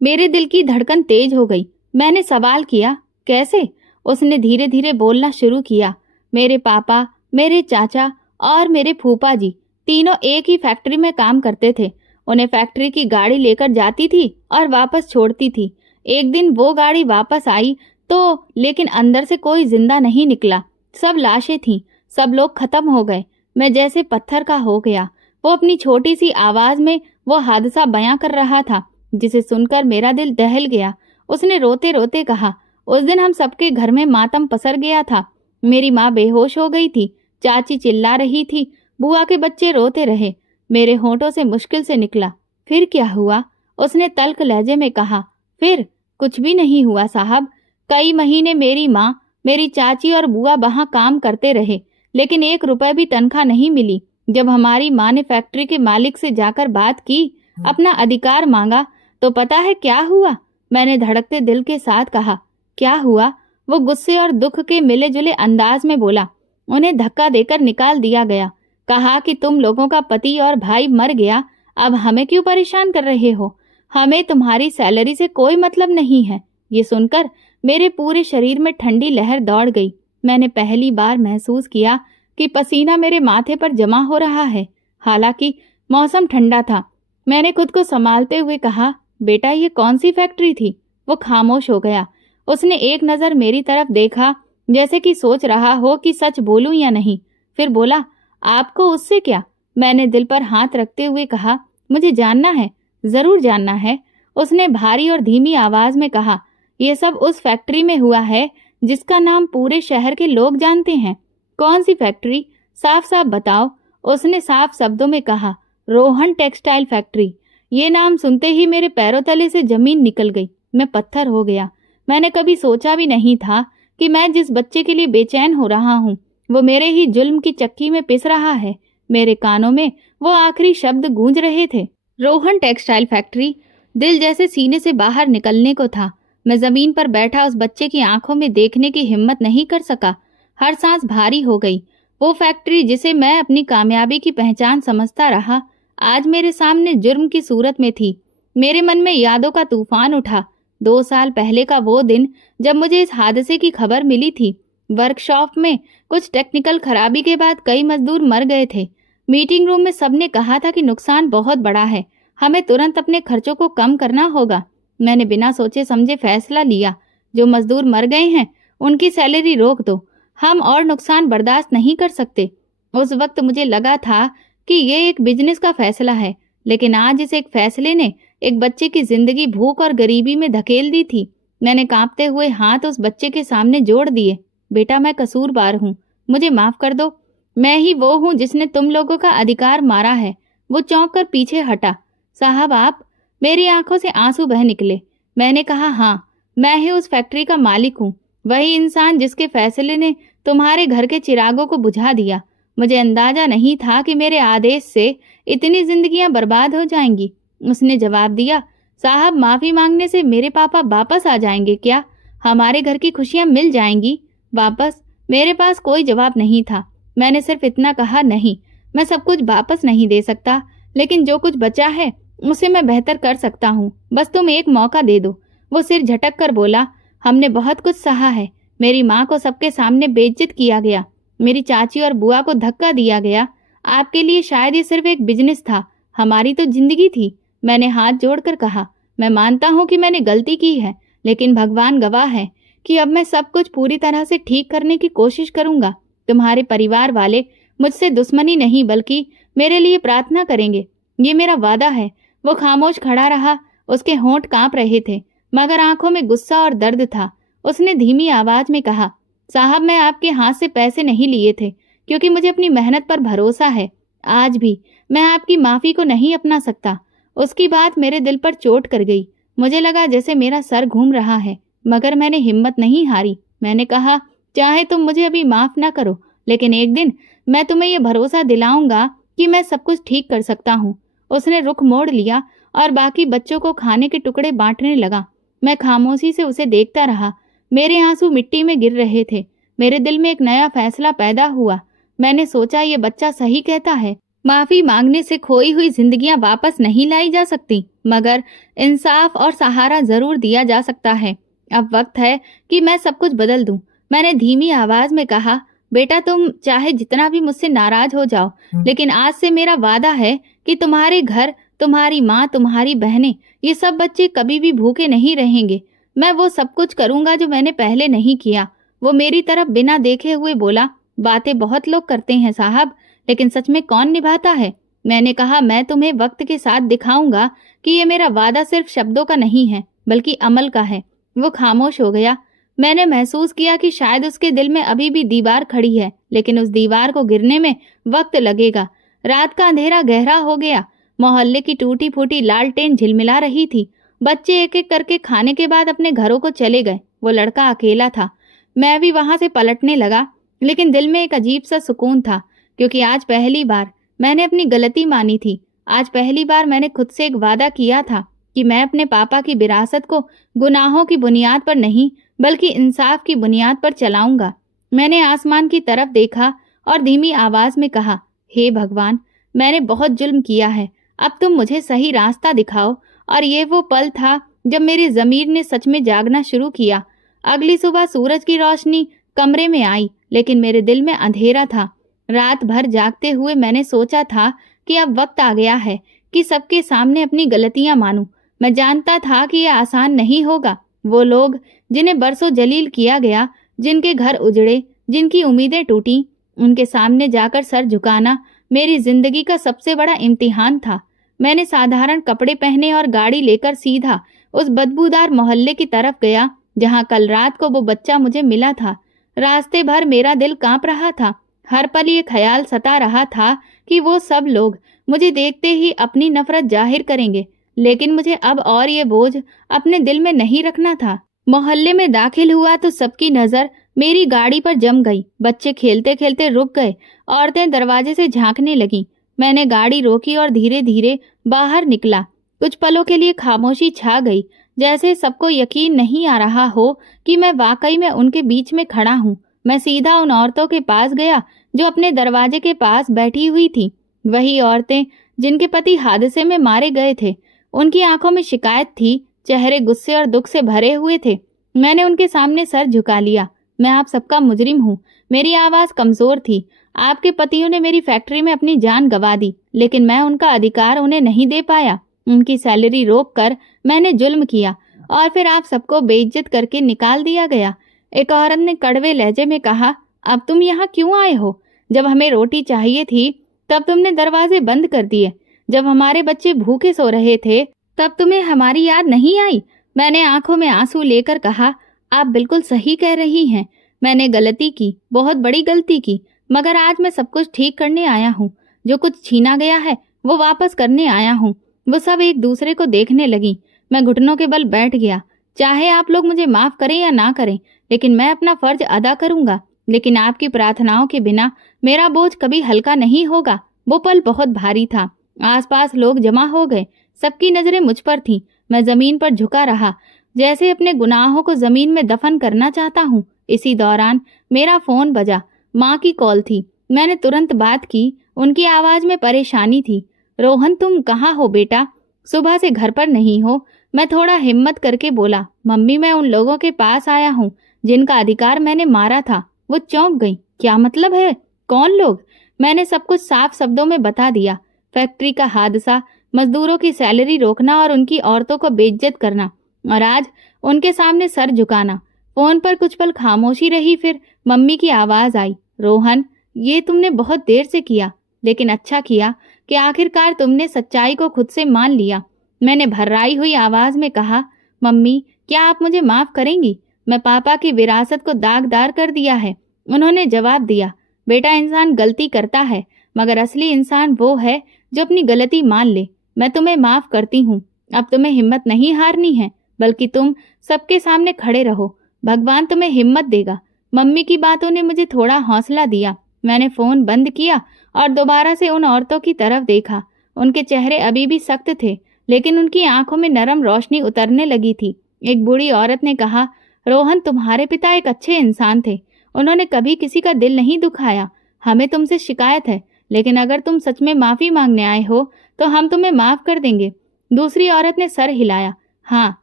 मेरे दिल की धड़कन तेज हो गई। मैंने सवाल किया, कैसे? उसने धीरे धीरे बोलना शुरू किया, मेरे पापा, मेरे चाचा और मेरे फूफा जी तीनों एक ही फैक्ट्री में काम करते थे। उन्हें फैक्ट्री की गाड़ी लेकर जाती थी और वापस छोड़ती थी। एक दिन वो गाड़ी वापस आई तो लेकिन अंदर से कोई जिंदा नहीं निकला। सब लाशें थीं, सब लोग खत्म हो गए। मैं जैसे पत्थर का हो गया। वो अपनी छोटी सी आवाज में वो हादसा बयां कर रहा था, जिसे सुनकर मेरा दिल दहल गया। उसने रोते रोते कहा, उस दिन हम सबके घर में मातम पसर गया था। मेरी माँ बेहोश हो गई थी, चाची चिल्ला रही थी, बुआ के बच्चे रोते रहे। मेरे होंठों से मुश्किल से निकला, फिर क्या हुआ? उसने तल्ख लहजे में कहा, फिर कुछ भी नहीं हुआ साहब। कई महीने मेरी माँ, मेरी चाची और बुआ वहां काम करते रहे, लेकिन 1 रुपए भी तनख्वाह नहीं मिली। जब हमारी माँ ने फैक्ट्री के मालिक से जाकर बात की, अपना अधिकार मांगा, तो पता है क्या हुआ? मैंने धड़कते दिल के साथ कहा, क्या हुआ? वो गुस्से और दुख के मिले जुले अंदाज में बोला, उन्हें धक्का देकर निकाल दिया गया। कहा कि तुम लोगों का पति और भाई मर गया, अब हमें क्यों परेशान कर रहे हो? हमें तुम्हारी सैलरी से कोई मतलब नहीं है। ये सुनकर मेरे पूरे शरीर में ठंडी लहर दौड़ गई। मैंने पहली बार महसूस किया कि पसीना मेरे माथे पर जमा हो रहा है। हालांकि मौसम ठंडा था। मैंने खुद को संभालते हुए कहा, बेटा ये कौन सी फैक्ट्री थी? वो खामोश हो गया। उसने एक नज़र मेरी तरफ देखा, जैसे कि सोच रहा हो कि सच बोलूं या नहीं। फिर बोला, आपको उससे क्या? मैंने दिल पर हाथ रखते हुए कहा, मुझे जानना है, जरूर जानना है। उसने भारी और धीमी आवाज में कहा, यह सब उस फैक्ट्री में हुआ है जिसका नाम पूरे शहर के लोग जानते हैं। कौन सी फैक्ट्री? साफ साफ बताओ। उसने साफ शब्दों में कहा, रोहन टेक्सटाइल फैक्ट्री। ये नाम सुनते ही मेरे पैरों तले से जमीन निकल गई। मैं पत्थर हो गया। मैंने कभी सोचा भी नहीं था कि मैं जिस बच्चे के लिए बेचैन हो रहा हूँ, वो मेरे ही जुल्म की चक्की में पिस रहा है। मेरे कानों में वो आखिरी शब्द गूंज रहे थे, रोहन टेक्सटाइल फैक्ट्री। दिल जैसे सीने से बाहर निकलने को था। मैं जमीन पर बैठा उस बच्चे की आंखों में देखने की हिम्मत नहीं कर सका। हर सांस भारी हो गई। वो फैक्ट्री जिसे मैं अपनी कामयाबी की पहचान समझता रहा, आज मेरे सामने जुर्म की सूरत में थी। मेरे मन में यादों का तूफान उठा। 2 साल पहले का वो दिन जब मुझे इस हादसे की खबर मिली थी। वर्कशॉप में कुछ टेक्निकल खराबी के बाद कई मजदूर मर गए थे। मीटिंग रूम में सबने कहा था कि नुकसान बहुत बड़ा है, हमें तुरंत अपने खर्चों को कम करना होगा। मैंने बिना सोचे समझे फैसला लिया, जो मजदूर मर गए हैं उनकी सैलरी रोक दो, हम और नुकसान बर्दाश्त नहीं कर सकते। उस वक्त मुझे लगा था कि ये एक बिजनेस का फैसला है, लेकिन आज इस एक फैसले ने एक बच्चे की जिंदगी भूख और गरीबी में धकेल दी थी। मैंने कांपते हुए हाथ उस बच्चे के सामने जोड़ दिए। बेटा मैं कसूरवार हूँ, मुझे माफ कर दो। मैं ही वो हूँ जिसने तुम लोगों का अधिकार मारा है। वो चौंक कर पीछे हटा। साहब आप? मेरी आंखों से आंसू बह निकले। मैंने कहा, हाँ, मैं ही उस फैक्ट्री का मालिक हूँ, वही इंसान जिसके फैसले ने तुम्हारे घर के चिरागों को बुझा दिया। मुझे अंदाजा नहीं था कि मेरे आदेश से इतनी जिंदगियां बर्बाद हो जाएंगी। उसने जवाब दिया, साहब माफी मांगने से मेरे पापा वापस आ जाएंगे क्या? हमारे घर की खुशियां मिल जाएंगी वापस? मेरे पास कोई जवाब नहीं था। मैंने सिर्फ इतना कहा, नहीं, मैं सब कुछ वापस नहीं दे सकता, लेकिन जो कुछ बचा है उसे मैं बेहतर कर सकता हूँ। बस तुम एक मौका दे दो। वो सिर झटक कर बोला, हमने बहुत कुछ सहा है। मेरी माँ को सबके सामने बेइज्जत किया गया, मेरी चाची और बुआ को धक्का दिया गया। आपके लिए शायद ये सिर्फ एक बिजनेस था, हमारी तो जिंदगी थी। मैंने हाथ जोड़कर कहा, मैं मानता हूँ कि मैंने गलती की है, लेकिन भगवान गवाह है कि अब मैं सब कुछ पूरी तरह से ठीक करने की कोशिश करूंगा। तुम्हारे परिवार वाले मुझसे दुश्मनी नहीं बल्कि मेरे लिए प्रार्थना करेंगे, ये मेरा वादा है। वो खामोश खड़ा रहा। उसके होंठ कांप रहे थे, मगर आंखों में गुस्सा और दर्द था। उसने धीमी आवाज में कहा, साहब मैं आपके हाथ से पैसे नहीं लिए थे, क्योंकि मुझे अपनी मेहनत पर भरोसा है। आज भी मैं आपकी माफी को नहीं अपना सकता। उसकी बात मेरे दिल पर चोट कर गई। मुझे लगा जैसे मेरा सर घूम रहा है, मगर मैंने हिम्मत नहीं हारी। मैंने कहा, चाहे तुम मुझे अभी माफ ना करो, लेकिन एक दिन मैं तुम्हें यह भरोसा दिलाऊंगा कि मैं सब कुछ ठीक कर सकता हूँ। उसने रुख मोड़ लिया और बाकी बच्चों को खाने के टुकड़े बांटने लगा। मैं खामोशी से उसे देखता रहा। मेरे आंसू मिट्टी में गिर रहे थे। मेरे दिल में एक नया फैसला पैदा हुआ। मैंने सोचा, ये बच्चा सही कहता है, माफी मांगने से खोई हुई जिंदगियां वापस नहीं लाई जा सकती, मगर इंसाफ और सहारा जरूर दिया जा सकता है। अब वक्त है कि मैं सब कुछ बदल दूं। मैंने धीमी आवाज में कहा, बेटा तुम चाहे जितना भी मुझसे नाराज हो जाओ, लेकिन आज से मेरा वादा है कि तुम्हारे घर, तुम्हारी माँ, तुम्हारी बहनें, ये सब बच्चे कभी भी भूखे नहीं रहेंगे। मैं वो सब कुछ करूंगा जो मैंने पहले नहीं किया। वो मेरी तरफ बिना देखे हुए बोला, बातें बहुत लोग करते हैं साहब, लेकिन सच में कौन निभाता है? मैंने कहा, मैं तुम्हें वक्त के साथ दिखाऊंगा कि ये मेरा वादा सिर्फ शब्दों का नहीं है बल्कि अमल का है। वो खामोश हो गया। मैंने महसूस किया कि शायद उसके दिल में अभी भी दीवार खड़ी है, लेकिन उस दीवार को गिरने में वक्त लगेगा। रात का अंधेरा गहरा हो गया। मोहल्ले की टूटी फूटी लालटेन झिलमिला रही थी। बच्चे एक एक करके खाने के बाद अपने घरों को चले गए। वो लड़का अकेला था। मैं भी वहां से पलटने लगा, लेकिन दिल में एक अजीब सा सुकून था, क्योंकि आज पहली बार मैंने अपनी गलती मानी थी। आज पहली बार मैंने खुद से एक वादा किया था कि मैं अपने पापा की विरासत को गुनाहों की बुनियाद पर नहीं बल्कि इंसाफ की बुनियाद पर चलाऊंगा। मैंने आसमान की तरफ देखा और धीमी आवाज में कहा, हे भगवान, मैंने बहुत जुल्म किया है, अब तुम मुझे सही रास्ता दिखाओ। और ये वो पल था जब मेरी ज़मीर ने सच में जागना शुरू किया। अगली सुबह सूरज की रोशनी कमरे में आई, लेकिन मेरे दिल में अंधेरा था। रात भर जागते हुए मैंने सोचा था कि अब वक्त आ गया है कि सबके सामने अपनी गलतियां मानूं। मैं जानता था कि यह आसान नहीं होगा। वो लोग जिन्हें बरसों जलील किया गया, जिनके घर उजड़े, जिनकी उम्मीदें टूटी, उनके सामने जाकर सर झुकाना मेरी जिंदगी का सबसे बड़ा इम्तिहान था। मैंने साधारण कपड़े पहने और गाड़ी लेकर सीधा उस बदबूदार मोहल्ले की तरफ गया जहां कल रात को वो बच्चा मुझे मिला था। रास्ते भर मेरा दिल कांप रहा था। हर पल ये ख्याल सता रहा था कि वो सब लोग मुझे देखते ही अपनी नफरत जाहिर करेंगे, लेकिन मुझे अब और ये बोझ अपने दिल में नहीं रखना था। मोहल्ले में दाखिल हुआ तो सबकी नजर मेरी गाड़ी पर जम गई। बच्चे खेलते खेलते रुक गए, औरतें दरवाजे से झांकने लगीं। मैंने गाड़ी रोकी और धीरे धीरे बाहर निकला। कुछ पलों के लिए खामोशी छा गई, जैसे सबको यकीन नहीं आ रहा हो कि मैं वाकई में उनके बीच में खड़ा हूँ। मैं सीधा उन औरतों के पास गया जो अपने दरवाजे के पास बैठी हुई थी। वही औरतें जिनके पति हादसे में मारे गए थे। उनकी आंखों में शिकायत थी, चेहरे गुस्से और दुख से भरे हुए थे। मैंने उनके सामने सर झुका लिया। मैं आप सबका मुजरिम हूँ। मेरी आवाज कमजोर थी। आपके पतियों ने मेरी फैक्ट्री में अपनी जान गंवा दी, लेकिन मैं उनका अधिकार उन्हें नहीं दे पाया। उनकी सैलरी रोक कर मैंने जुल्म किया और फिर आप सबको बेइज्जत करके निकाल दिया गया। एक औरत ने कड़वे लहजे में कहा, अब तुम यहाँ क्यों आए हो? जब हमें रोटी चाहिए थी तब तुमने दरवाजे बंद कर दिए। जब हमारे बच्चे भूखे सो रहे थे तब तुम्हें हमारी याद नहीं आई। मैंने आंखों में आंसू लेकर कहा, आप बिल्कुल सही कह रही हैं। मैंने गलती की, बहुत बड़ी गलती की, मगर आज मैं सब कुछ ठीक करने आया हूँ। जो कुछ छीना गया है वो वापस करने आया हूँ। वो सब एक दूसरे को देखने लगी। मैं घुटनों के बल बैठ गया। चाहे आप लोग मुझे माफ करें या ना करें, लेकिन मैं अपना फर्ज अदा करूंगा। लेकिन आपकी प्रार्थनाओं के बिना मेरा बोझ कभी हल्का नहीं होगा। वो पल बहुत भारी था। आसपास लोग जमा हो गए। सबकी नजरें मुझ पर थीं। मैं जमीन पर झुका रहा, जैसे अपने गुनाहों को जमीन में दफन करना चाहता हूँ। इसी दौरान मेरा फोन बजा। माँ की कॉल थी। मैंने तुरंत बात की। उनकी आवाज में परेशानी थी। रोहन, तुम कहाँ हो बेटा? सुबह से घर पर नहीं हो? मैं थोड़ा हिम्मत करके बोला, मम्मी, मैं उन लोगों के पास आया हूँ जिनका अधिकार मैंने मारा था। वो चौंक गई। क्या मतलब है? कौन लोग? मैंने सब कुछ साफ शब्दों में बता दिया। फैक्ट्री का हादसा, मजदूरों की सैलरी रोकना और उनकी औरतों को बेइज्जत करना, और आज उनके सामने सर झुकाना। फोन पर कुछ पल खामोशी रही, फिर मम्मी की आवाज आई, रोहन, ये तुमने बहुत देर से किया, लेकिन अच्छा किया कि आखिरकार तुमने सच्चाई को खुद से मान लिया। मैंने भर्राई हुई आवाज में कहा, मम्मी, क्या आप मुझे माफ करेंगी? मैं पापा की विरासत को दागदार कर दिया है। उन्होंने जवाब दिया, बेटा, इंसान गलती करता है, मगर असली इंसान वो है जो अपनी गलती मान ले। मैं तुम्हें माफ करती हूँ। अब तुम्हें हिम्मत नहीं हारनी है, बल्कि तुम सबके सामने खड़े रहो। भगवान तुम्हें हिम्मत देगा। मम्मी की बातों ने मुझे थोड़ा हौसला दिया। मैंने फोन बंद किया और दोबारा से उन औरतों की तरफ देखा। उनके चेहरे अभी भी सख्त थे, लेकिन उनकी आंखों में नरम रोशनी उतरने लगी थी। एक बूढ़ी औरत ने कहा, रोहन, तुम्हारे पिता एक अच्छे इंसान थे। उन्होंने कभी किसी का दिल नहीं दुखाया। हमें तुमसे शिकायत है, लेकिन अगर तुम सच में माफी मांगने आए हो तो हम तुम्हें माफ कर देंगे। दूसरी औरत ने सर हिलाया। हाँ,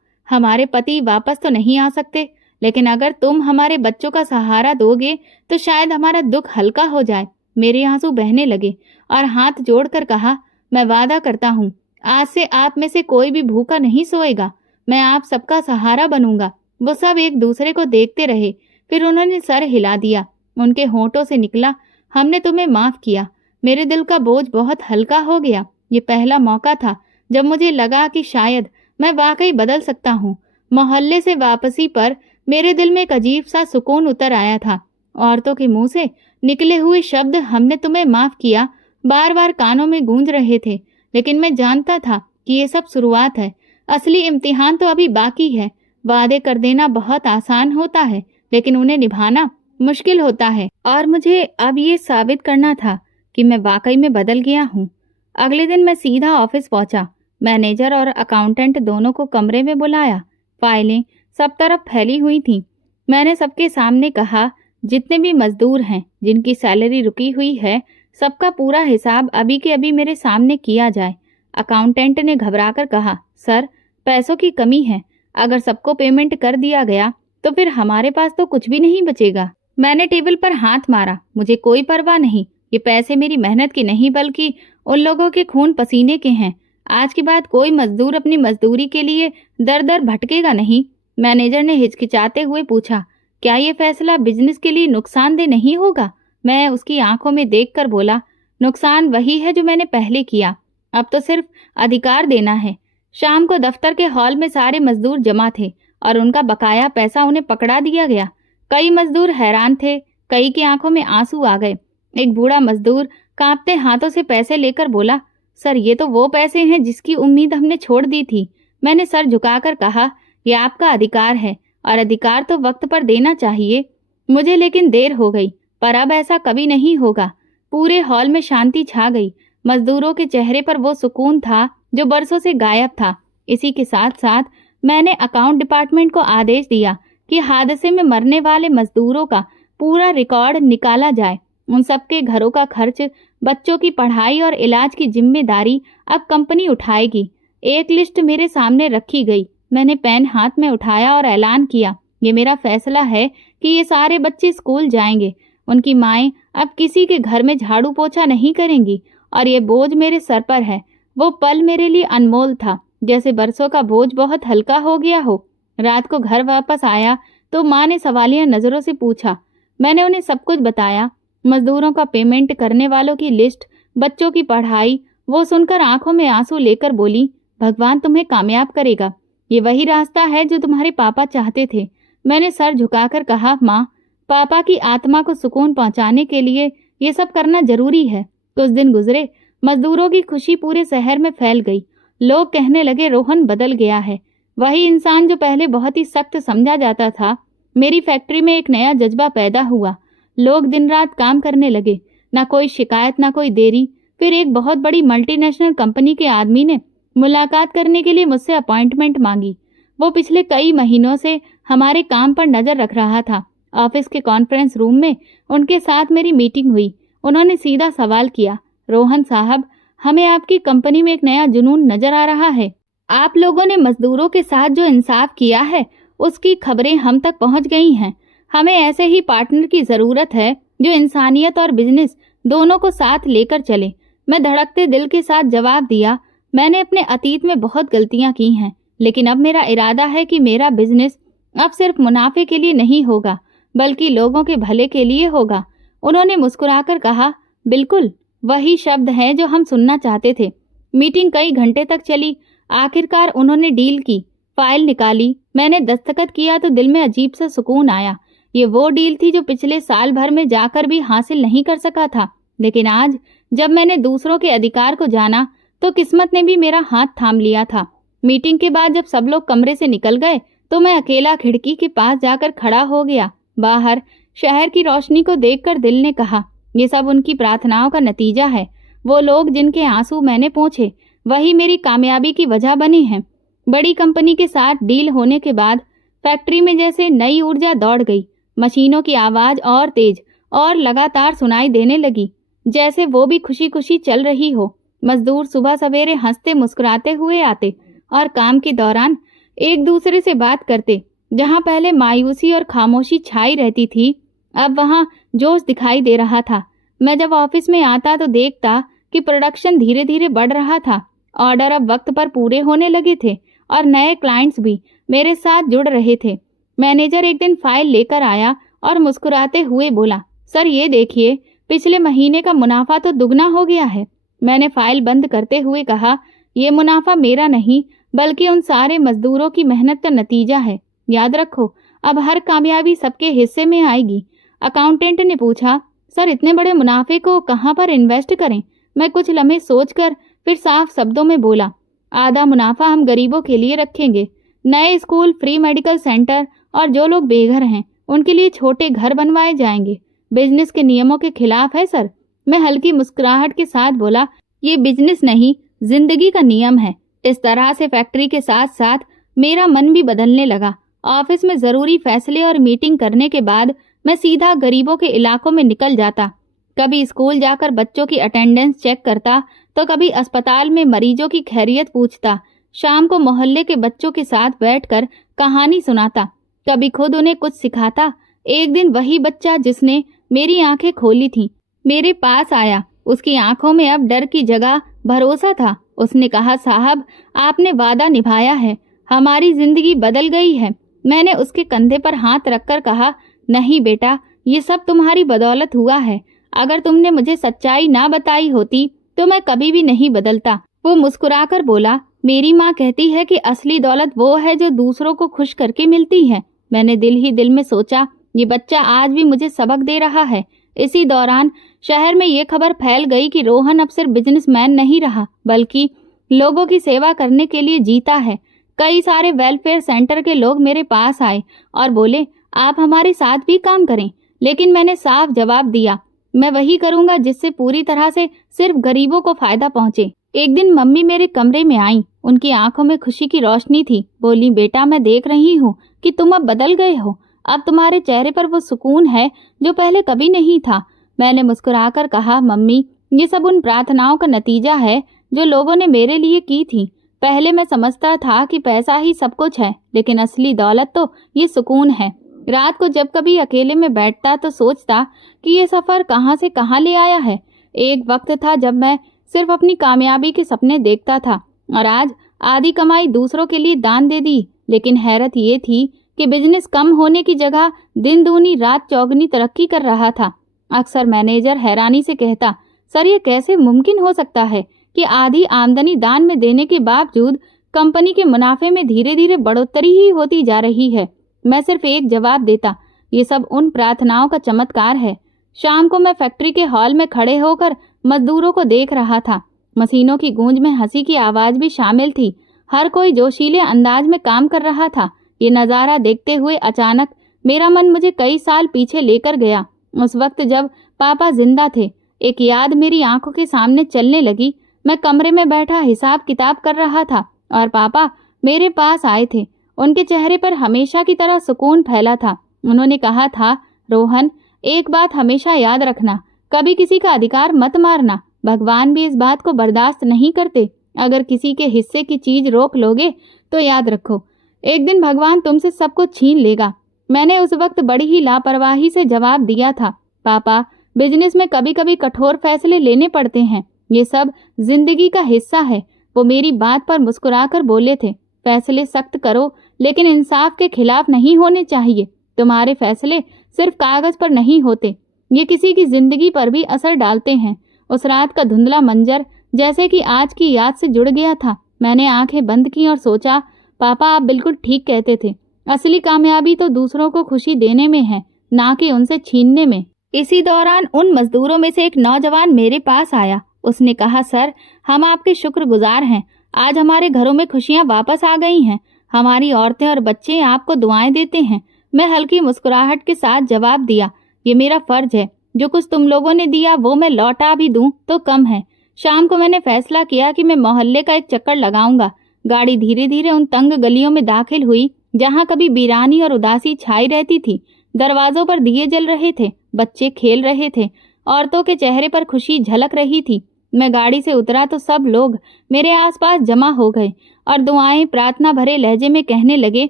हमारे पति वापस तो नहीं आ सकते, लेकिन अगर तुम हमारे बच्चों का सहारा दोगे तो शायद हमारा दुख हल्का हो जाए। मेरे आंसू बहने लगे और हाथ जोड़कर कहा, मैं वादा करता हूँ, आज से आप में से कोई भी भूखा नहीं सोएगा। मैं आप सबका सहारा बनूंगा। वो सब एक दूसरे को देखते रहे। फिर उन्होंने सर हिला दिया। उनके होंठों से निकला, हमने तुम्हें माफ किया। मेरे दिल का बोझ बहुत हल्का हो गया। ये पहला मौका था जब मुझे लगा कि शायद मैं वाकई बदल सकता हूँ। मोहल्ले से वापसी पर मेरे दिल में एक अजीब सा सुकून उतर आया था। औरतों के मुंह से निकले हुए शब्द हमने तुम्हें माफ किया बार बार कानों में गूंज रहे थे, लेकिन मैं जानता था कि ये सब शुरुआत है। असली इम्तिहान तो अभी बाकी है। वादे कर देना बहुत आसान होता है, लेकिन उन्हें निभाना मुश्किल होता है। और मुझे अब ये साबित करना था कि मैं वाकई में बदल गया हूँ। अगले दिन मैं सीधा ऑफिस पहुंचा। मैनेजर और अकाउंटेंट दोनों को कमरे में बुलाया। फाइलें सब तरफ फैली हुई थीं। मैंने सबके सामने कहा, जितने भी मजदूर हैं जिनकी सैलरी रुकी हुई है, सबका पूरा हिसाब अभी के अभी मेरे सामने किया जाए। अकाउंटेंट ने घबराकर कहा, सर, पैसों की कमी है। अगर सबको पेमेंट कर दिया गया तो फिर हमारे पास तो कुछ भी नहीं बचेगा। मैंने टेबल पर हाथ मारा। मुझे कोई परवाह नहीं। ये पैसे मेरी मेहनत की नहीं बल्कि उन लोगों के खून पसीने के हैं। आज के बाद कोई मजदूर अपनी मजदूरी के लिए दर दर भटकेगा नहीं। मैनेजर ने हिचकिचाते हुए पूछा, क्या ये फैसला बिजनेस के लिए नुकसानदेह नहीं होगा? मैं उसकी आंखों में देखकर बोला, नुकसान वही है जो मैंने पहले किया। अब तो सिर्फ अधिकार देना है। शाम को दफ्तर के हॉल में सारे मजदूर जमा थे और उनका बकाया पैसा उन्हें पकड़ा दिया गया। कई मजदूर हैरान थे, कई की आंखों में आंसू आ गए। एक बूढ़ा मजदूर कांपते हाथों से पैसे लेकर बोला, सर, ये तो वो पैसे हैं जिसकी उम्मीद हमने छोड़ दी थी। मैंने सर झुकाकर कहा, यह आपका अधिकार है और अधिकार तो वक्त पर देना चाहिए। मुझे लेकिन देर हो गई, पर अब ऐसा कभी नहीं होगा। पूरे हॉल में शांति छा गई। मजदूरों के चेहरे पर वो सुकून था जो बरसों से गायब था। इसी के साथ साथ मैंने अकाउंट डिपार्टमेंट को आदेश दिया कि हादसे में मरने वाले मजदूरों का पूरा रिकॉर्ड निकाला जाए। उन सबके घरों का खर्च, बच्चों की पढ़ाई और इलाज की जिम्मेदारी अब कंपनी उठाएगी। एक लिस्ट मेरे सामने रखी गई। मैंने पेन हाथ में उठाया और ऐलान किया, ये मेरा फैसला है कि ये सारे बच्चे स्कूल जाएंगे। उनकी माएं अब किसी के घर में झाड़ू पोछा नहीं करेंगी और ये बोझ मेरे सर पर है। वो पल मेरे लिए अनमोल था, जैसे बरसों का बोझ बहुत हल्का हो गया हो। रात को घर वापस आया तो माँ ने सवालिया नजरों से पूछा। मैंने उन्हें सब कुछ बताया, मजदूरों का पेमेंट करने वालों की लिस्ट, बच्चों की पढ़ाई। वो सुनकर आंखों में आंसू लेकर बोली, भगवान तुम्हें कामयाब करेगा। ये वही रास्ता है जो तुम्हारे पापा चाहते थे। मैंने सर झुकाकर कहा, माँ, पापा की आत्मा को सुकून पहुंचाने के लिए ये सब करना जरूरी है। कुछ दिन गुजरे, मजदूरों की खुशी पूरे शहर में फैल गई। लोग कहने लगे, रोहन बदल गया है। वही इंसान जो पहले बहुत ही सख्त समझा जाता था। मेरी फैक्ट्री में एक नया जज्बा पैदा हुआ। लोग दिन रात काम करने लगे, ना कोई शिकायत, ना कोई देरी। फिर एक बहुत बड़ी मल्टीनेशनल कंपनी के आदमी ने मुलाकात करने के लिए मुझसे अपॉइंटमेंट मांगी। वो पिछले कई महीनों से हमारे काम पर नजर रख रहा था। ऑफिस के कॉन्फ्रेंस रूम में उनके साथ मेरी मीटिंग हुई। उन्होंने सीधा सवाल किया, रोहन साहब, हमें आपकी कंपनी में एक नया जुनून नजर आ रहा है। आप लोगों ने मजदूरों के साथ जो इंसाफ किया है उसकी खबरें हम तक पहुंच गई हैं। हमें ऐसे ही पार्टनर की जरूरत है जो इंसानियत और बिजनेस दोनों को साथ लेकर चले। मैं धड़कते दिल के साथ जवाब दिया, मैंने अपने अतीत में बहुत गलतियां की हैं, लेकिन अब मेरा इरादा है कि मेरा बिजनेस अब सिर्फ मुनाफे के लिए नहीं होगा बल्कि लोगों के भले के लिए होगा। उन्होंने मुस्कुराकर कहा, बिल्कुल वही शब्द हैं जो हम सुनना चाहते थे। मीटिंग कई घंटे तक चली। आखिरकार उन्होंने डील की, फाइल निकाली। मैंने दस्तखत किया तो दिल में अजीब सा सुकून आया। ये वो डील थी जो पिछले साल भर में जाकर भी हासिल नहीं कर सका था। लेकिन आज जब मैंने दूसरों के अधिकार को जाना तो किस्मत ने भी मेरा हाथ थाम लिया था। मीटिंग के बाद जब सब लोग कमरे से निकल गए तो मैं अकेला खिड़की के पास जाकर खड़ा हो गया। बाहर शहर की रोशनी को देखकर दिल ने कहा, ये सब उनकी प्रार्थनाओं का नतीजा है। वो लोग जिनके आंसू मैंने पोंछे वही मेरी कामयाबी की वजह बने हैं। बड़ी कंपनी के साथ डील होने के बाद फैक्ट्री में जैसे नई ऊर्जा दौड़ गई। मशीनों की आवाज और तेज और लगातार सुनाई देने लगी, जैसे वो भी खुशी खुशी चल रही हो। मजदूर सुबह सवेरे हंसते मुस्कुराते हुए आते और काम के दौरान एक दूसरे से बात करते। जहां पहले मायूसी और खामोशी छाई रहती थी, अब वहां जोश दिखाई दे रहा था। मैं जब ऑफिस में आता तो देखता कि प्रोडक्शन धीरे धीरे बढ़ रहा था। ऑर्डर अब वक्त पर पूरे होने लगे थे और नए क्लाइंट्स भी मेरे साथ जुड़ रहे थे। मैनेजर एक दिन फाइल लेकर आया और मुस्कुराते हुए बोला, सर ये देखिए, पिछले महीने का मुनाफा तो दुगना हो गया है। मैंने फाइल बंद करते हुए कहा, ये मुनाफा मेरा नहीं बल्कि उन सारे मजदूरों की मेहनत का नतीजा है। याद रखो, अब हर कामयाबी सबके हिस्से में आएगी। अकाउंटेंट ने पूछा, सर इतने बड़े मुनाफे को कहाँ पर इन्वेस्ट करें? मैं कुछ लम्हे सोचकर फिर साफ शब्दों में बोला, आधा मुनाफा हम गरीबों के लिए रखेंगे। नए स्कूल, फ्री मेडिकल सेंटर और जो लोग बेघर हैं उनके लिए छोटे घर बनवाए जाएंगे। बिजनेस के नियमों के खिलाफ है सर। मैं हल्की मुस्कुराहट के साथ बोला, ये बिजनेस नहीं, जिंदगी का नियम है। इस तरह से फैक्ट्री के साथ साथ मेरा मन भी बदलने लगा। ऑफिस में जरूरी फैसले और मीटिंग करने के बाद मैं सीधा गरीबों के इलाकों में निकल जाता। कभी स्कूल जाकर बच्चों की अटेंडेंस चेक करता तो कभी अस्पताल में मरीजों की खैरियत पूछता। शाम को मोहल्ले के बच्चों के साथ बैठकर कहानी सुनाता, कभी खुद उन्हें कुछ सिखाता। एक दिन वही बच्चा जिसने मेरी आंखें खोली थी मेरे पास आया। उसकी आंखों में अब डर की जगह भरोसा था। उसने कहा, साहब आपने वादा निभाया है, हमारी जिंदगी बदल गई है। मैंने उसके कंधे पर हाथ रखकर कहा, नहीं बेटा, ये सब तुम्हारी बदौलत हुआ है। अगर तुमने मुझे सच्चाई ना बताई होती तो मैं कभी भी नहीं बदलता। वो मुस्कुराकर बोला, मेरी माँ कहती है कि असली दौलत वो है जो दूसरों को खुश करके मिलती है। मैंने दिल ही दिल में सोचा, ये बच्चा आज भी मुझे सबक दे रहा है। इसी दौरान शहर में ये खबर फैल गई कि रोहन अब सिर्फ बिजनेसमैन नहीं रहा बल्कि लोगों की सेवा करने के लिए जीता है। कई सारे वेलफेयर सेंटर के लोग मेरे पास आए और बोले, आप हमारे साथ भी काम करें। लेकिन मैंने साफ जवाब दिया, मैं वही करूंगा जिससे पूरी तरह से सिर्फ गरीबों को फायदा पहुंचे। एक दिन मम्मी मेरे कमरे में आई। उनकी आंखों में खुशी की रोशनी थी। बोली, बेटा मैं देख रही हूँ कि तुम अब बदल गए हो। अब तुम्हारे चेहरे पर वो सुकून है जो पहले कभी नहीं था। मैंने मुस्कुराकर कहा, मम्मी ये सब उन प्रार्थनाओं का नतीजा है जो लोगों ने मेरे लिए की थी। पहले मैं समझता था कि पैसा ही सब कुछ है, लेकिन असली दौलत तो ये सुकून है। रात को जब कभी अकेले में बैठता तो सोचता कि ये सफर कहाँ से कहाँ ले आया है। एक वक्त था जब मैं सिर्फ अपनी कामयाबी के सपने देखता था और आज आधी कमाई दूसरों के लिए दान दे दी। लेकिन हैरत ये थी कि बिजनेस कम होने की जगह दिन दूनी रात चौगनी तरक्की कर रहा था। अक्सर मैनेजर हैरानी से कहता, सर ये कैसे मुमकिन हो सकता है कि आधी आमदनी दान में देने के बावजूद कंपनी के मुनाफे में धीरे धीरे बढ़ोतरी ही होती जा रही है। मैं सिर्फ एक जवाब देता, ये सब उन प्रार्थनाओं का चमत्कार है। शाम को मैं फैक्ट्री के हॉल में खड़े होकर मजदूरों को देख रहा था। मशीनों की गूंज में हंसी की आवाज भी शामिल थी। हर कोई जोशीले अंदाज में काम कर रहा था। ये नज़ारा देखते हुए अचानक मेरा मन मुझे कई साल पीछे लेकर गया। उस वक्त जब पापा जिंदा थे। एक याद मेरी आंखों के सामने चलने लगी। मैं कमरे में बैठा हिसाब किताब कर रहा था और पापा मेरे पास आए थे। उनके चेहरे पर हमेशा की तरह सुकून फैला था। उन्होंने कहा था, रोहन एक बात हमेशा याद रखना, कभी किसी का अधिकार मत मारना। भगवान भी इस बात को बर्दाश्त नहीं करते। अगर किसी के हिस्से की चीज रोक लोगे तो याद रखो, एक दिन भगवान तुमसे सब कुछ छीन लेगा। मैंने उस वक्त बड़ी ही लापरवाही से जवाब दिया था, पापा बिजनेस में कभी कभी कठोर फैसले लेने पड़ते हैं, ये सब जिंदगी का हिस्सा है। वो मेरी बात पर मुस्कुराकर बोले थे, फैसले सख्त करो लेकिन इंसाफ के खिलाफ नहीं होने चाहिए। तुम्हारे फैसले सिर्फ कागज पर नहीं होते, ये किसी की जिंदगी पर भी असर डालते हैं। उस रात का धुंधला मंजर जैसे कि आज की याद से जुड़ गया था। मैंने आंखें बंद की और सोचा, पापा आप बिल्कुल ठीक कहते थे। असली कामयाबी तो दूसरों को खुशी देने में है, ना कि उनसे छीनने में। इसी दौरान उन मजदूरों में से एक नौजवान मेरे पास आया। उसने कहा, सर हम आपके शुक्रगुजार हैं। आज हमारे घरों में खुशियां वापस आ गई हैं। हमारी औरतें और बच्चे आपको दुआएं देते हैं। मैं हल्की मुस्कुराहट के साथ जवाब दिया, ये मेरा फर्ज है। जो कुछ तुम लोगों ने दिया वो मैं लौटा भी दूं तो कम है। शाम को मैंने फैसला किया कि मैं मोहल्ले का एक चक्कर लगाऊंगा। गाड़ी धीरे धीरे उन तंग गलियों में दाखिल हुई जहां कभी वीरानी और उदासी छाई रहती थी। दरवाजों पर दिए जल रहे थे, बच्चे खेल रहे थे, औरतों के चेहरे पर खुशी झलक रही थी। मैं गाड़ी से उतरा तो सब लोग मेरे आसपास जमा हो गए और दुआएं प्रार्थना भरे लहजे में कहने लगे,